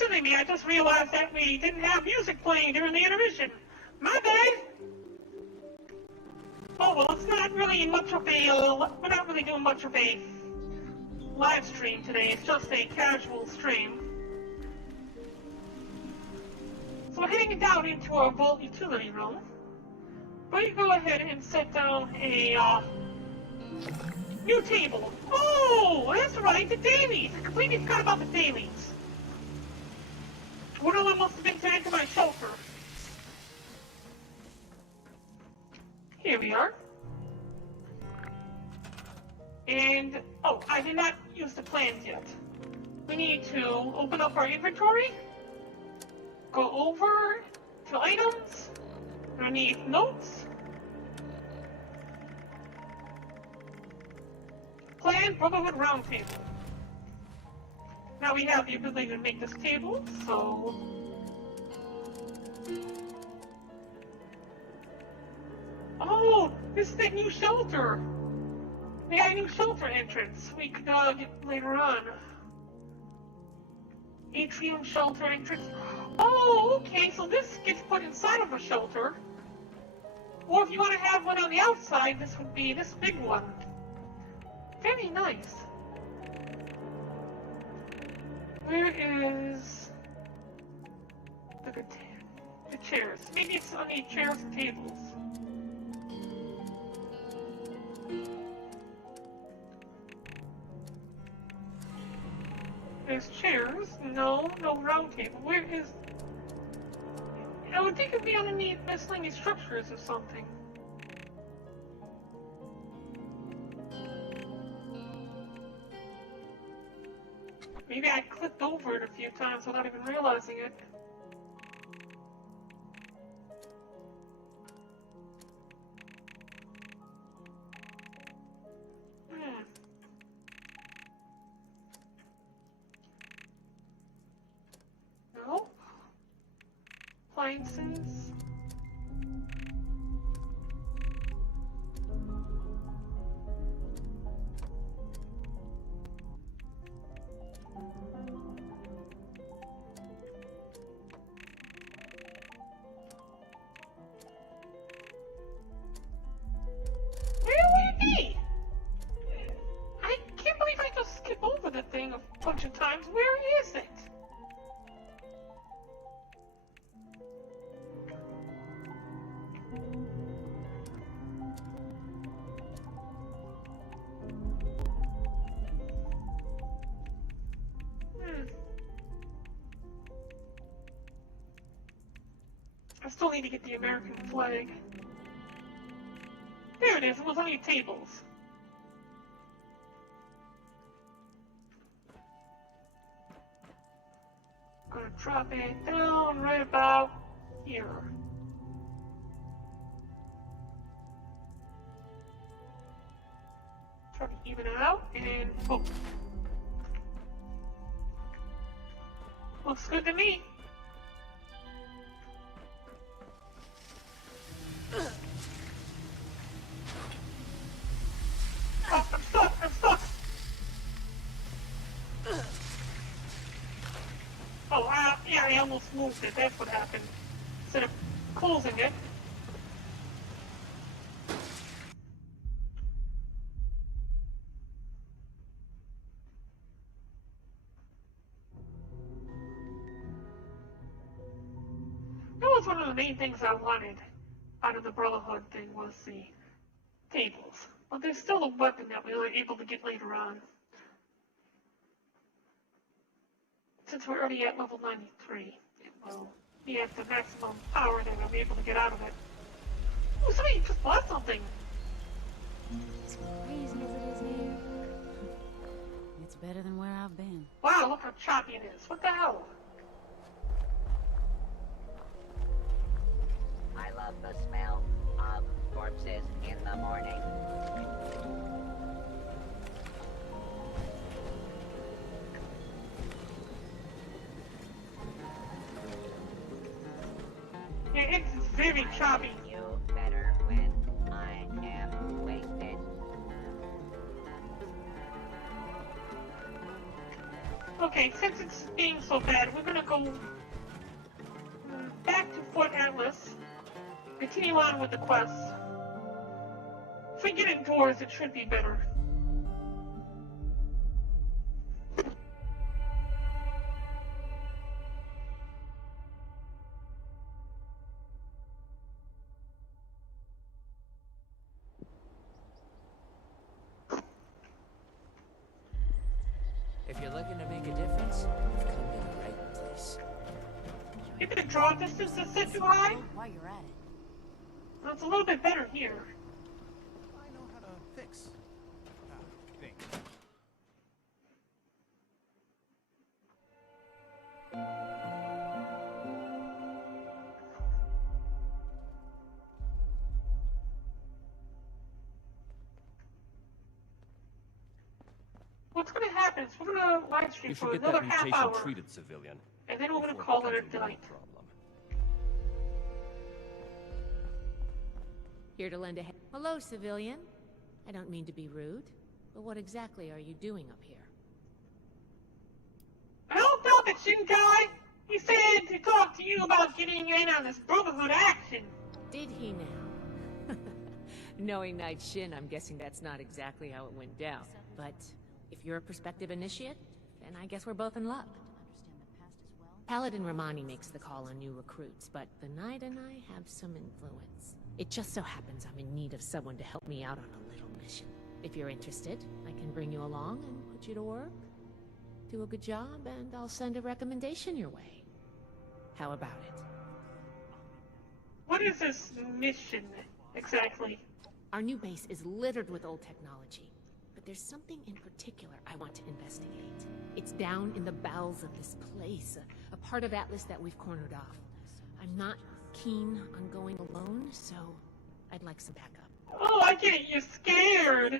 Silly me, I just realized that we didn't have music playing during the intermission. My bad. Oh, well, it's not really much of a, we're not really doing much of a live stream today. It's just a casual stream. So we're heading down into our vault utility room. We go ahead and set down a, new table. Oh, that's right, the dailies. I completely forgot about the dailies. One of them must have been tagged to my shelter. Here we are. And, oh, I did not use the plans yet. We need to open up our inventory, go over to items, we need notes, plan, Brotherhood Roundtable. Now we have the ability to make this table, so... Oh, this is that new shelter! They got a new shelter entrance. We could get later on. Atrium shelter entrance. Oh, okay, so this gets put inside of a shelter. Or if you want to have one on the outside, this would be this big one. Very nice. Where is the chairs? Maybe it's on the chairs and tables. There's chairs. No round table. Where is... I would think it'd be underneath miscellaneous structures or something. Maybe I clicked over it a few times without even realizing it. No. Appliances. Where would it be? I can't believe I just skipped over the thing a bunch of times. Where is it? I still need to get the American flag. There it is, it was on your tables. Gonna drop it down right about here. Try to even it out, and boom. Looks good to me. Oh, I'm stuck! Oh, yeah, I almost moved it, that's what happened. Instead of closing it. That was one of the main things I wanted out of the Brotherhood thing, was the tables. But there's still a weapon that we were able to get later on. Since we're already at level 93, it will be at the maximum power that I'm able to get out of it. Oh, somebody just bought something! As crazy as it is here, it's better than where I've been. Wow, look how choppy it is. What the hell? I love the smell of corpses in the morning. Yeah, it's very choppy. You better when I am wasted. Okay, since it's being so bad, we're gonna go back to Fort Atlas. Continue on with the quest. If we get indoors, it should be better. If you're looking to make a difference, you've come to the right place. Maybe the draw distance is set too high? While you're at it. Well, it's a little bit better here. I know how to fix things. What's gonna happen is we're gonna live stream You for should get another that half mutation hour, treated, civilian. and then we're gonna before call it a becomes real night. problem. Here to lend a hand. Hello, civilian. I don't mean to be rude, but what exactly are you doing up here? I don't know the Shin guy. He said to talk to you about getting in on this Brotherhood action. Did he now? Knowing Knight Shin, I'm guessing that's not exactly how it went down. But if you're a prospective initiate, then I guess we're both in luck. Paladin Romani makes the call on new recruits, but the Knight and I have some influence. It just so happens I'm in need of someone to help me out on a little mission. If you're interested, I can bring you along and put you to work. Do a good job, and I'll send a recommendation your way. How about it? What is this mission exactly? Our new base is littered with old technology, but there's something in particular I want to investigate. It's down in the bowels of this place, a part of Atlas that we've cornered off. I'm not keen on going alone, so I'd like some backup. Oh, I get it. You're scared.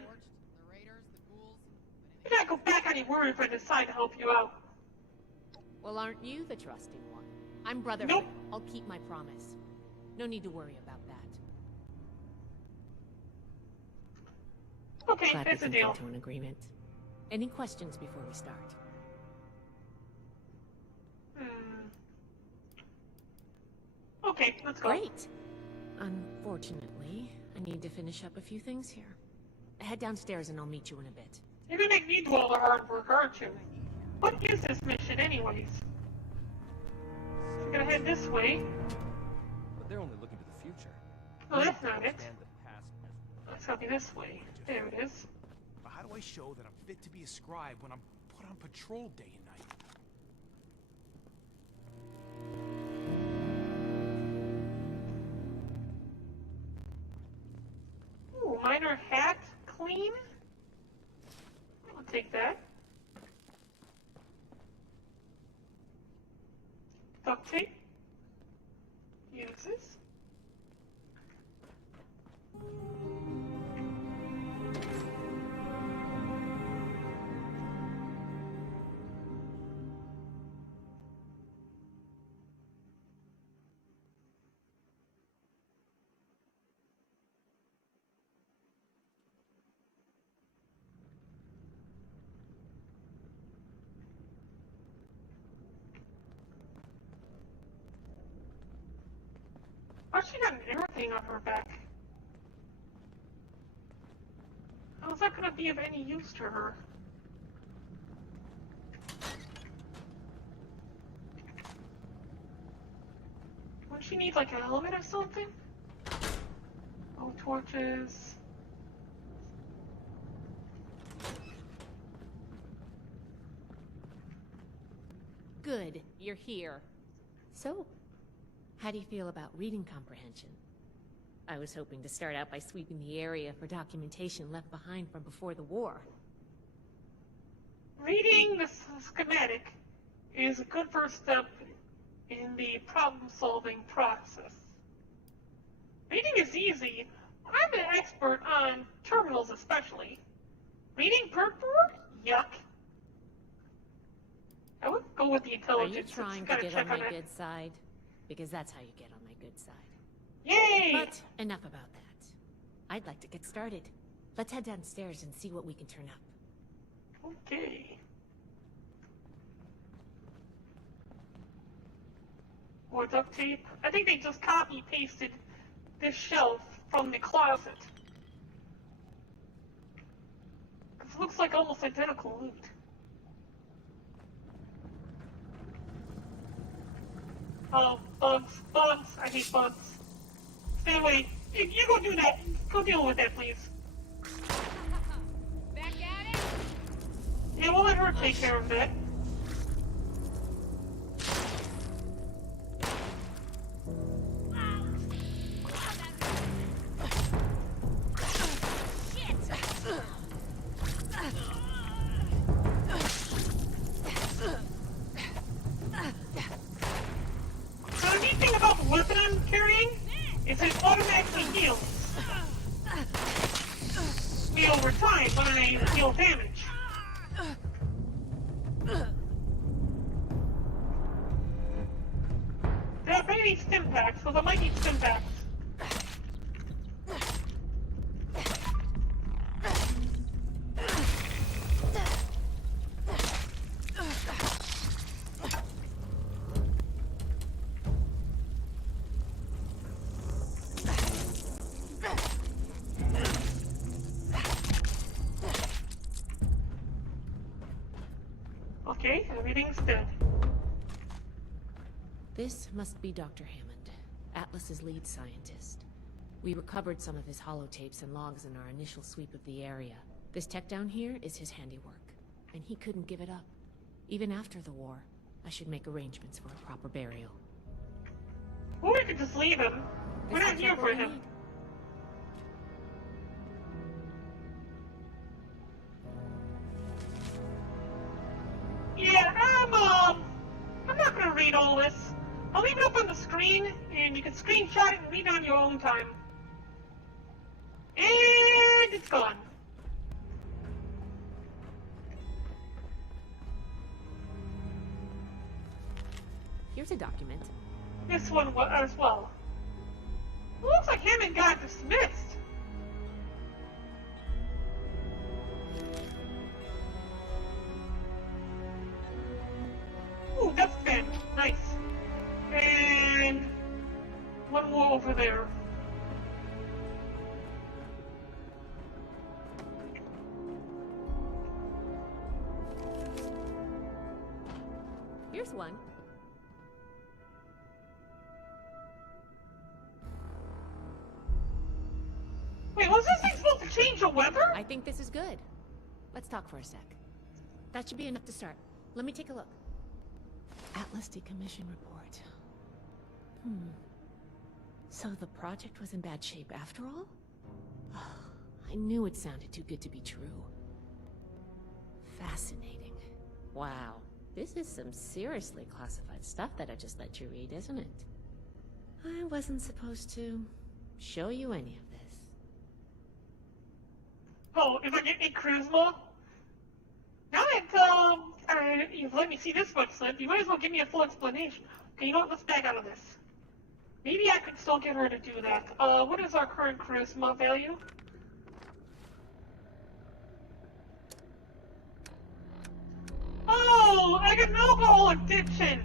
You gotta go back on your word if I decide to help you out. Well, aren't you the trusting one? I'm Brotherhood. Nope. I'll keep my promise. No need to worry about that. Okay, Glad we that's a can deal. come to an agreement. Any questions before we start? Okay, let's go. Great. Unfortunately, I need to finish up a few things here. Head downstairs and I'll meet you in a bit. You're gonna make me do all the hard work, aren't you? What is this mission anyways? We're gonna head this way. But they're only looking to the future. Oh, that's not it. Understand the past as It's gotta be this way. There it is. But how do I show that I'm fit to be a scribe when I'm put on patrol day and night? Ooh, minor hat clean. I'll take that. Duct tape. Use this. Oh, she got everything on her back. How's that gonna be of any use to her? Would she need like a helmet or something? Oh, torches. Good, you're here. So, how do you feel about reading comprehension? I was hoping to start out by sweeping the area for documentation left behind from before the war. Reading the schematic is a good first step in the problem-solving process. Reading is easy. I'm an expert on terminals especially. Reading peripher? Yuck. I would go with the Are you intelligence. trying to Gotta get check on my it. good side? Because that's how you get on my good side. Yay! But enough about that. I'd like to get started. Let's head downstairs and see what we can turn up. Okay. Or duct tape. I think they just copy-pasted this shelf from the closet. This looks like almost identical loot. Oh, bugs. Bugs. I hate bugs. Stay away. You go do that. Go deal with that, please. Back at it? Yeah, we'll let her take care of that. So the neat thing about the weapon I'm carrying is it automatically heals me over time when I deal damage. There may be stim packs, so I might need stim packs. Okay, everything's dead. This must be Dr. Hammond, Atlas's lead scientist. We recovered some of his holotapes and logs in our initial sweep of the area. This tech down here is his handiwork, and he couldn't give it up. Even after the war, I should make arrangements for a proper burial. Or we could just leave him. We're This not looks here like for what we him. need. Yeah, I'm not gonna read all this. I'll leave it up on the screen, and you can screenshot it and read it on your own time. And it's gone. Here's a document. This one as well. It looks like Hammond got dismissed. Ooh, that's thin. Nice. And one more over there. Here's one. Wait, was this thing supposed to change the weather? I think this is good. Let's talk for a sec. That should be enough to start. Let me take a look. Atlas decommission report. So the project was in bad shape after all? I knew it sounded too good to be true. Fascinating. Wow. This is some seriously classified stuff that I just let you read, isn't it? I wasn't supposed to show you any of this. Oh, if I get any charisma? Now that, you've let me see this much slip, you might as well give me a full explanation. Okay, you know what, let's back out of this. Maybe I could still get her to do that. What is our current charisma value? Oh, I got an alcohol addiction!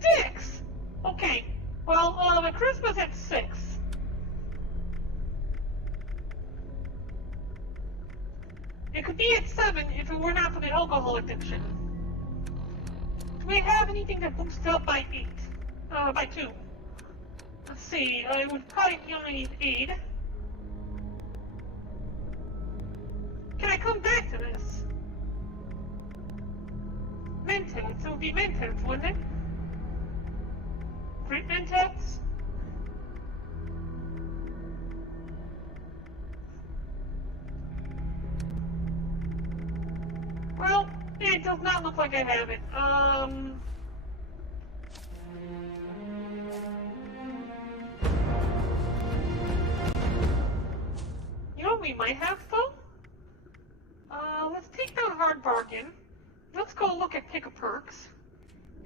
Dicks! Okay, well, my charisma's at 6. It could be at 7 if it were not for the alcohol addiction. Do we have anything that boosts it up by 8? By 2. Let's see, I would probably only need aid. Can I come back to this? Mentats, it would be Mentats, wouldn't it? Great Mentats? Well, it does not look like I have it. You know what we might have, though? Let's take down Hard Bargain. Let's go look at Pick a Perks.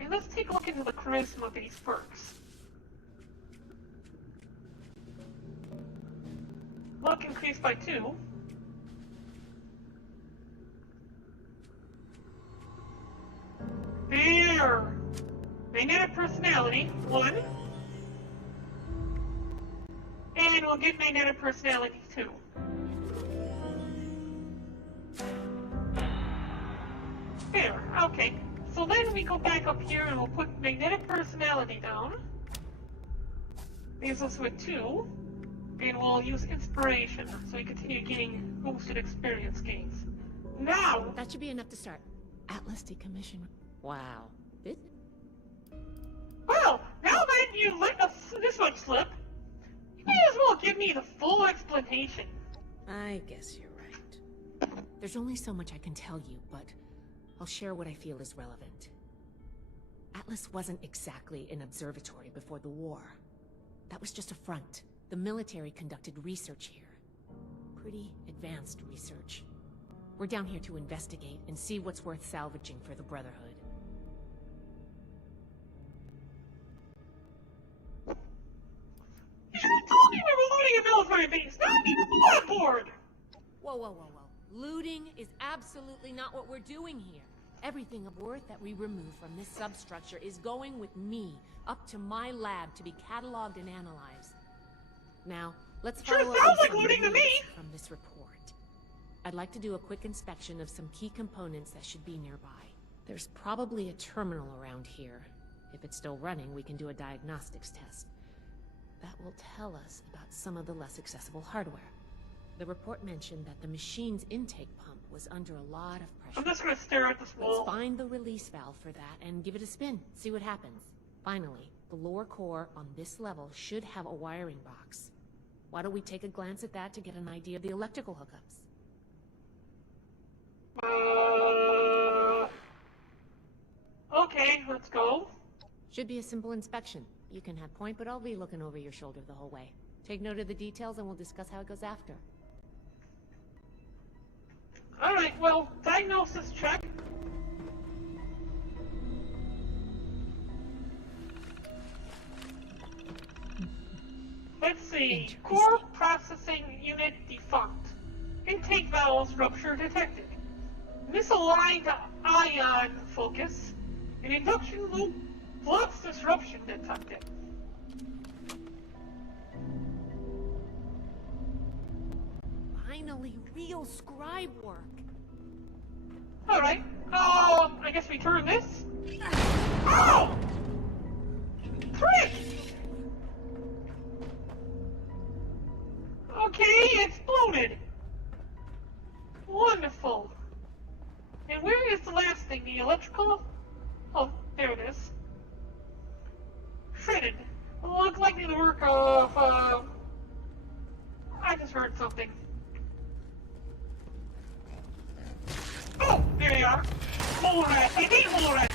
And let's take a look into the Charisma-based perks. Luck increased by 2. There! magnetic personality, 1. And we'll get magnetic personality 2. There, okay. So then we go back up here and we'll put magnetic personality down. Leaves us with 2. And we'll use inspiration so we continue getting boosted experience gains. Now! That should be enough to start. Atlas decommission. Wow. This? Well, now that you let us this much slip, you may as well give me the full explanation. I guess you're right. There's only so much I can tell you, but I'll share what I feel is relevant. Atlas wasn't exactly an observatory before the war. That was just a front. The military conducted research here. Pretty advanced research. We're down here to investigate and see what's worth salvaging for the Brotherhood. You should have told me we were looting a military base, not even the blackboard! Whoa, whoa, whoa, whoa. Looting is absolutely not what we're doing here. Everything of worth that we remove from this substructure is going with me, up to my lab to be cataloged and analyzed. Now, let's follow Sure up sounds on like some looting to news me! from this report. I'd like to do a quick inspection of some key components that should be nearby. There's probably a terminal around here. If it's still running, we can do a diagnostics test. That will tell us about some of the less accessible hardware. The report mentioned that the machine's intake pump was under a lot of pressure. I'm just gonna stare at this wall. Let's find the release valve for that and give it a spin, see what happens. Finally, the lower core on this level should have a wiring box. Why don't we take a glance at that to get an idea of the electrical hookups? Okay, let's go. Should be a simple inspection. You can have point, but I'll be looking over your shoulder the whole way. Take note of the details and we'll discuss how it goes after. Alright, well, diagnosis check. Let's see. Core processing unit defunct. Intake valves rupture detected. Misaligned ion focus. An induction loop flux disruption detected. Finally, real scribe work. Alright, I guess we turn this. Oh! Trick! Okay, it's exploded. Wonderful. And where is the last thing? The electrical? Oh, there it is. Shredded. Look like the work of, I just heard something. Oh, there they are. Mole rats. I hate mole rats.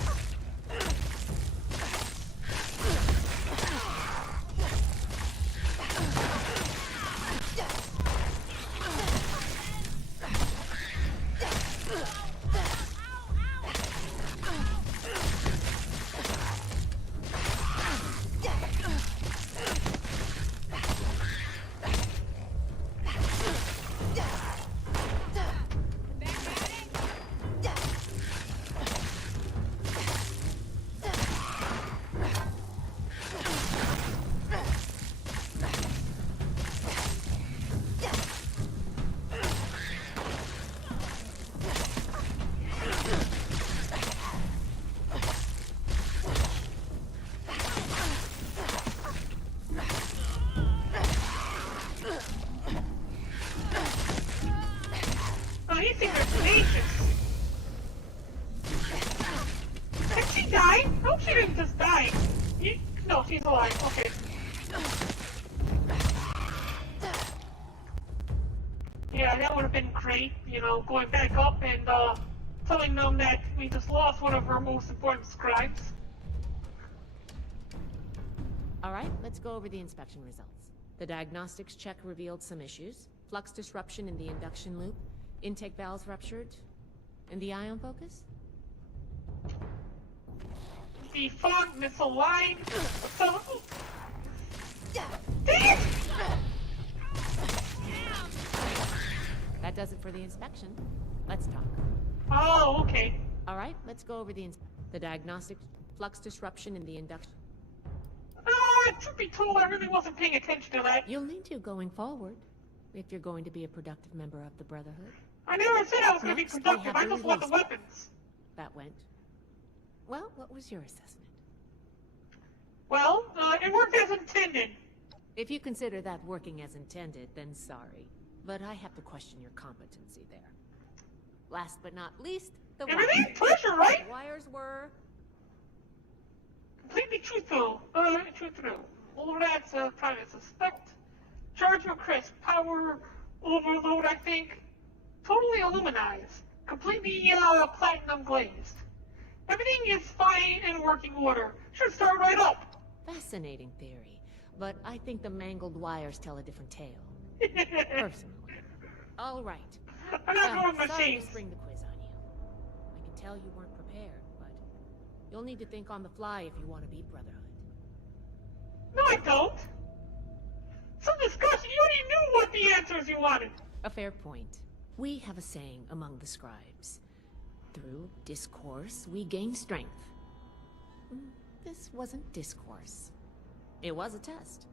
Oh, these things are tenacious. Did she die? No, she didn't just die. No, she's alive. Okay. Yeah, that would have been great, you know, going back up and telling them that we just lost one of our most important scribes. Alright, let's go over the inspection results. The diagnostics check revealed some issues. Flux disruption in the induction loop, intake valves ruptured, and the ion focus? The fog misaligned. So, dang it! That does it for the inspection. Let's talk. Oh, okay. Alright, let's go over the diagnostics. Flux disruption in the induction. Truth be told, I really wasn't paying attention to that. You'll need to going forward, if you're going to be a productive member of the Brotherhood. I never said I was going to be Next, we productive, have I the just want the release. weapons. That went. Well, what was your assessment? Well, it worked as intended. If you consider that working as intended, then sorry. But I have to question your competency there. Last but not least, the Everything's pleasure, right? The wires were... Completely truthful. Truthful. All that's private suspect. Charge request. Power overload, I think. Totally aluminized. Completely platinum glazed. Everything is fine and working order. Should start right up. Fascinating theory. But I think the mangled wires tell a different tale. Personally. All right. I'm not going Sorry machines. to spring the quiz on you. I can tell you weren't prepared, but you'll need to think on the fly if you want to beat Brotherhood. No, I don't. Some discussion. You already knew what the answers you wanted. A fair point. We have a saying among the scribes. Through discourse, we gain strength. This wasn't discourse. It was a test.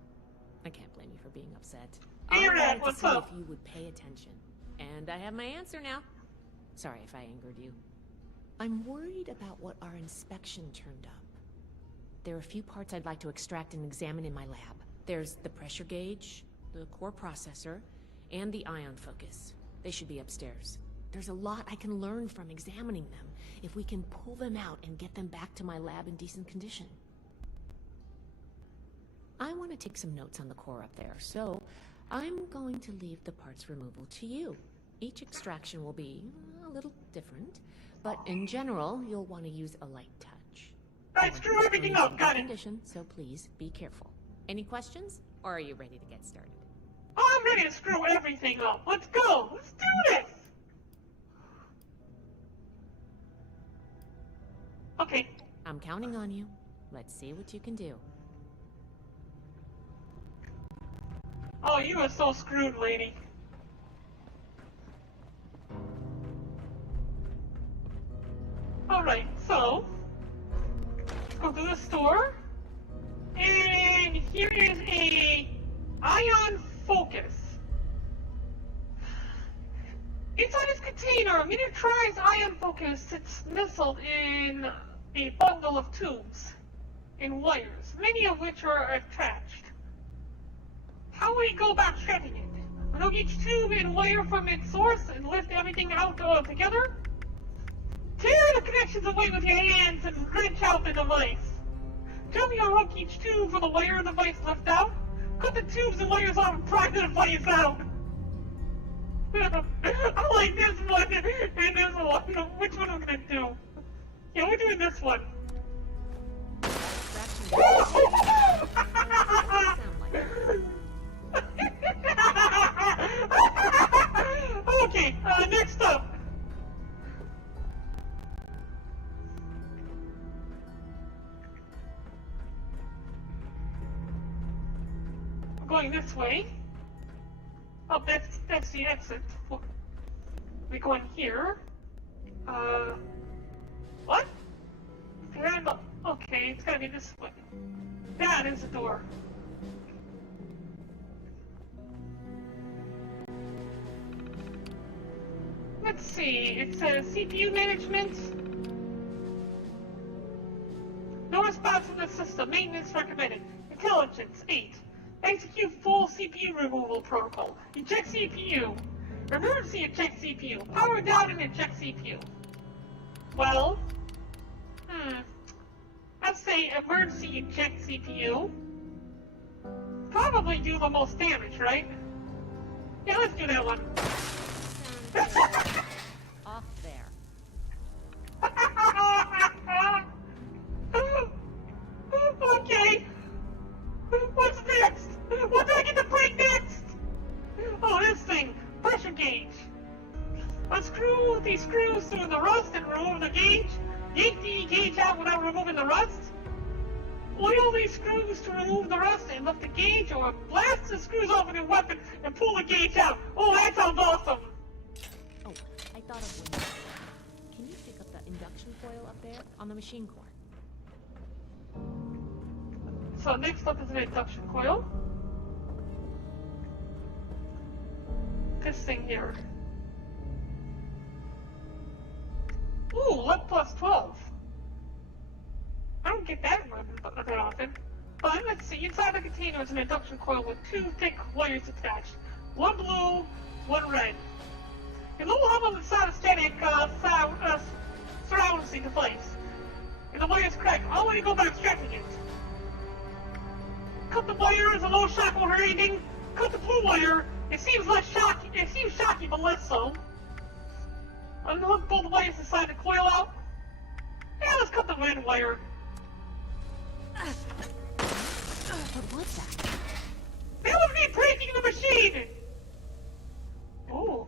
I can't blame you for being upset. Hey, I Red, wanted to what's see up? if you would pay attention. And I have my answer now. Sorry if I angered you. I'm worried about what our inspection turned up. There are a few parts I'd like to extract and examine in my lab. There's the pressure gauge, the core processor, and the ion focus. They should be upstairs. There's a lot I can learn from examining them, if we can pull them out and get them back to my lab in decent condition. I want to take some notes on the core up there, so I'm going to leave the parts removal to you. Each extraction will be a little different, but in general, you'll want to use a light touch. Alright, screw everything up, got it. Condition, so please be careful. Any questions, or are you ready to get started? Oh, I'm ready to screw everything up. Let's go. Let's do this. Okay. I'm counting on you. Let's see what you can do. Oh, you are so screwed, lady. Alright, so let's go to the store. And here is a ion focus. Inside this container, a miniaturized ion focus sits nestled in a bundle of tubes and wires, many of which are attached. How will we go about shredding it? Remove each tube and wire from its source and lift everything out together? Tear the connections away with your hands and wrench out the device. Gently unhook each tube from the wire and device left out. Cut the tubes and wires off and pry the device out. I like this one and this one. Which one am I gonna do? Yeah, we're doing this one. Okay, next up. We're going this way. Oh, that's the exit. We go in here. What? Okay, it's gotta be this way. That is the door. Let's see, it says CPU management. No response from the system. Maintenance recommended. Intelligence 8. Execute full CPU removal protocol. Eject CPU. Emergency eject CPU. Power down and eject CPU. Well, I'd say emergency eject CPU. Probably do the most damage, right? Yeah, let's do that one. Off there. Okay. What's next? What do I get to break next? Oh, this thing. Pressure gauge. Unscrew these screws through the rust and remove the gauge. Yank the gauge out without removing the rust. Oil these screws to remove the rust and lift the gauge, or blast the screws off with your weapon and pull the gauge out. Oh, that sounds awesome. Oh, I thought of one. Can you pick up the induction coil up there on the machine core? So next up is an induction coil. This thing here. Ooh, lead plus 12. I don't get that that often. But let's see, inside the container is an induction coil with 2 thick wires attached. One blue, one red. A little hum of the sound static surrounds the device. And the wires crack. I'll let you go by extracting it. Cut the wire as a low shock won't hurt anything. Cut the blue wire. It seems less shocking. It seems shocking, but less so. Unhook both wires inside the coil out. Yeah, let's cut the red wire. What was that? That was me breaking the machine! Ooh.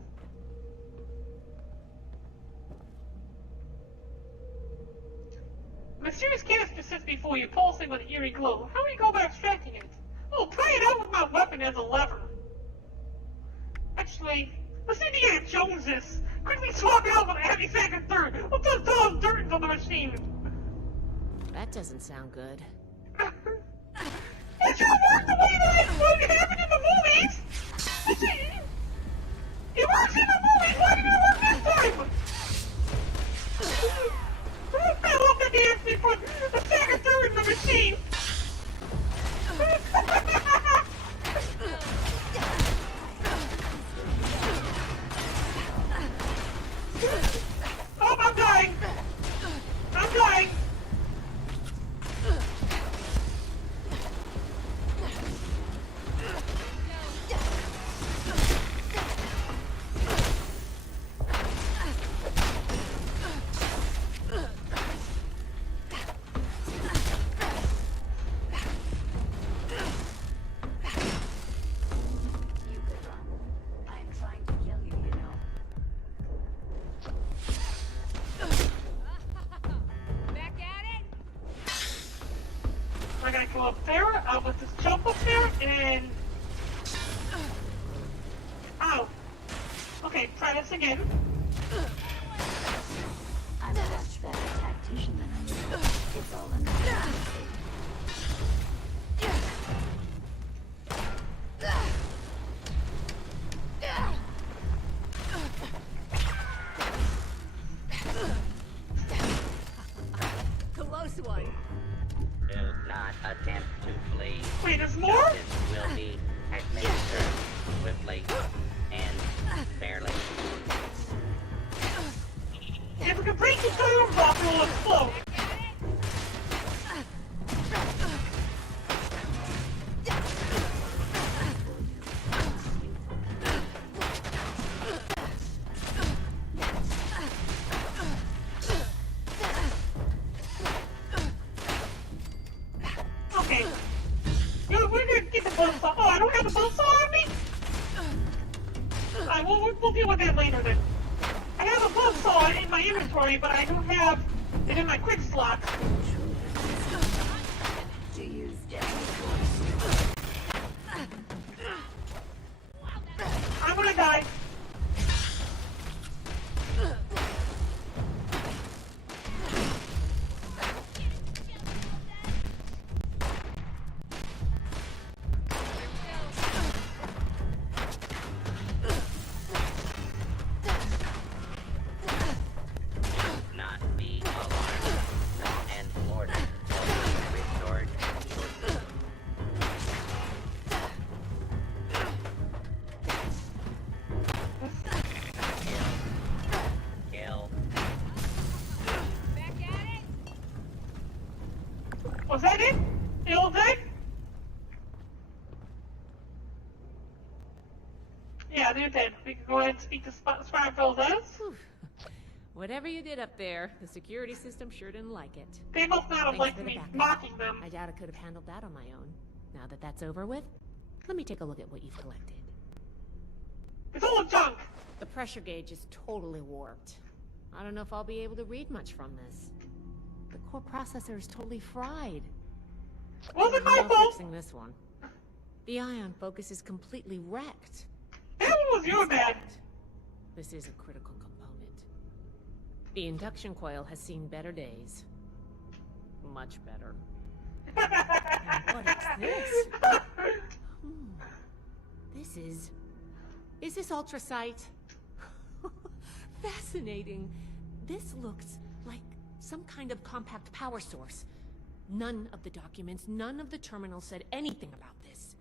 Mysterious canister sits before you, pulsing with an eerie glow. How do you go about extracting it? Oh, try it out with my weapon as a lever. Actually, let's see Indiana Jones this. Quickly swap it out with a heavy sack of dirt. We'll just throw some dirt into the machine. That doesn't sound good. It should work the way that it happened in the movies! It works in the movies! Why did it work this time? I love that they actually put a sack of dirt in the machine! Oh, I'm dying! I'm dying! I gotta go up there, let's just jump up there, and... Ow. Okay, try this again. I'm a much better tactician than I knew. It's all in the Close one. Do not attempt to flee. Wait, there's more? Justice will be administered swiftly and fairly. If we can break the door block, it will explode. Okay. We're gonna get the buzzsaw. Oh, I don't have the buzzsaw on me? Alright, we'll deal with that later then. I have a buzzsaw in my inventory, but I don't have it in my quick slot. to use I'm gonna die. Not be alarmed. And order will be restored. Kill. Was that it? The old day? Yeah, they're dead. We can go ahead and speak to Spyfell's ass. Whatever you did up there, the security system sure didn't like it. They must not have Thanks liked for the me backup. mocking them. I doubt I could have handled that on my own. Now that that's over with, let me take a look at what you've collected. It's all junk. The pressure gauge is totally warped. I don't know if I'll be able to read much from this. The core processor is totally fried. Wasn't my No fault. fixing this one. The ion focus is completely wrecked. That one was your bad. This is a critical component. The induction coil has seen better days. Much better. What is this? This is... Is this ultrasight? Fascinating. This looks like some kind of compact power source. None of the documents, none of the terminals said anything about this.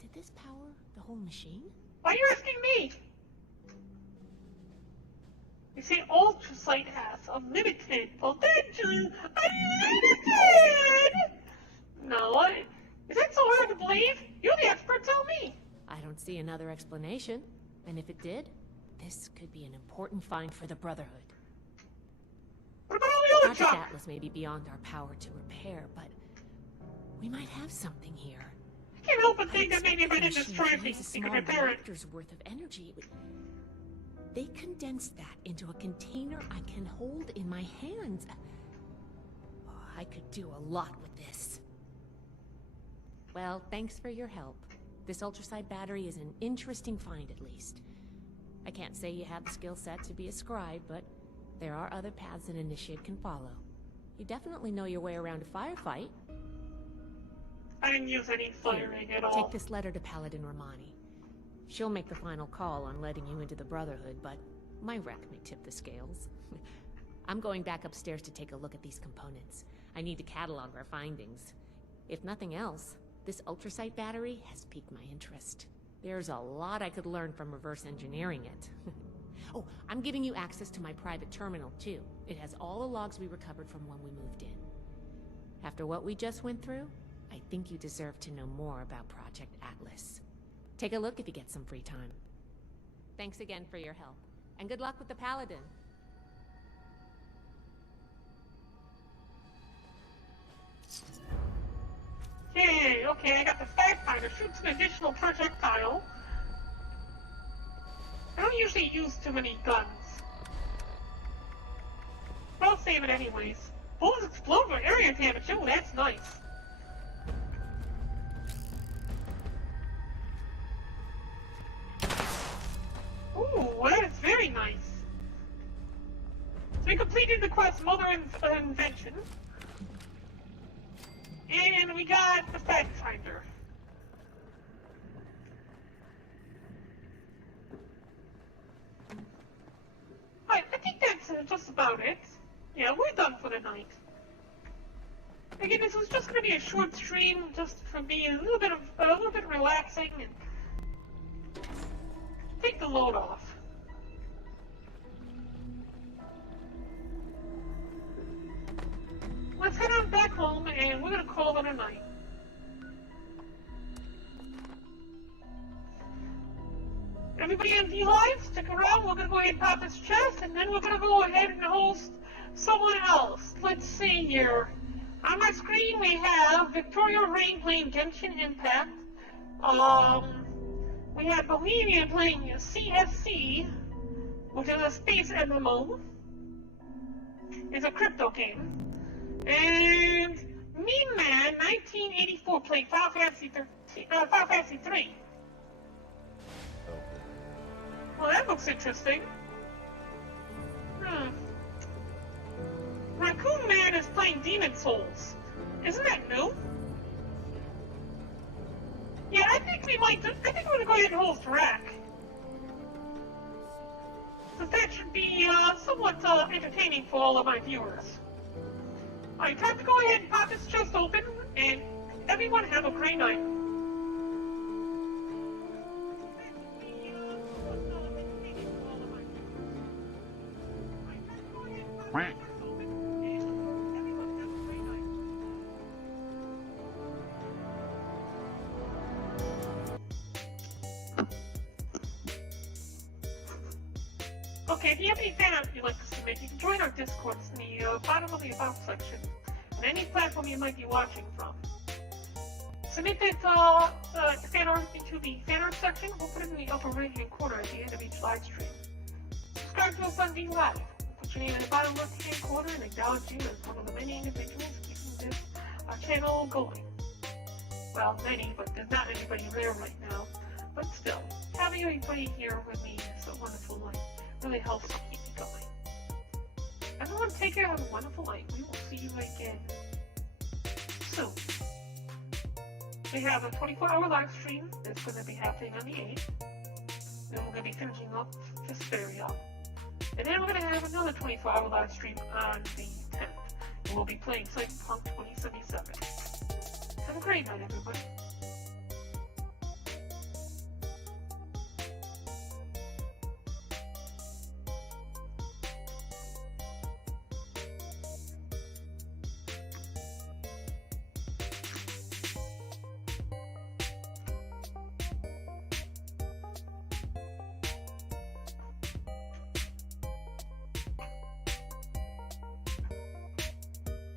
Did this power the whole machine? Why are you asking me? You see, ultrasight has unlimited potential. Unlimited! No, is that so hard to believe? You're the expert, tell me. I don't see another explanation. And if it did, this could be an important find for the Brotherhood. What about all the other Project junk? Atlas may be beyond our power to repair, but we might have something here. I can't help but think that maybe if I didn't destroy a things, you small could repair it. reactor's worth of energy. They condensed that into a container I can hold in my hands. Oh, I could do a lot with this. Well, thanks for your help. This ultrasight battery is an interesting find, at least. I can't say you have the skill set to be a scribe, but there are other paths an initiate can follow. You definitely know your way around a firefight. I didn't use any firing at all. Take this letter to Paladin Romani. She'll make the final call on letting you into the Brotherhood, but my wreck may tip the scales. I'm going back upstairs to take a look at these components. I need to catalog our findings. If nothing else, this ultrasight battery has piqued my interest. There's a lot I could learn from reverse engineering it. Oh, I'm giving you access to my private terminal, too. It has all the logs we recovered from when we moved in. After what we just went through, I think you deserve to know more about Project Atlas. Take a look if you get some free time. Thanks again for your help, and good luck with the Paladin. Yay, okay, I got the fact finder. Shoots an additional projectile. I don't usually use too many guns. But I'll save it anyways. Bullets explode for area damage. Oh, that's nice. Ooh, that is very nice. So we completed the quest Mother Invention. And we got the fact finder. Alright, I think that's just about it. Yeah, we're done for the night. Again, this was just going to be a short stream, just for me, a little bit relaxing, and take the load off. Let's head on back home, and we're going to call it a night. Everybody in V-Live, stick around. We're going to go ahead and pop this chest, and then we're going to go ahead and host someone else. Let's see here. On my screen, we have Victoria Rain playing Genshin Impact. We have Bohemian playing CSC, which is a space MMO. It's a crypto game. And Mean Man 1984 playing Final Fantasy 3. Well, that looks interesting. Raccoon Man is playing Demon Souls. Isn't that new? Yeah, I think we're gonna go ahead and host Rack. Since that should be somewhat entertaining for all of my viewers. Alright, time to go ahead and pop this chest open, and everyone have a great night. Okay, if you have any fan art you'd like to submit, you can join our Discord in the bottom of the About section, on any platform you might be watching from. Submit that fan art into the fan art section. We'll put it in the upper right-hand corner at the end of each live stream. Subscribe to us on V-Live. Put your name in the bottom left-hand corner and acknowledge you as one of the many individuals keeping this channel going. Well, many, but there's not anybody there right now. But still, having everybody here with me is a wonderful life. Really helps keep me going. Everyone take care, have a wonderful night. We will see you again. soon. We have a 24-hour live stream that's going to be happening on the 8th. Then we're going to be finishing up Vesperia. And then we're going to have another 24-hour live stream on the 10th. And we'll be playing Cyberpunk 2077. Have a great night, everybody.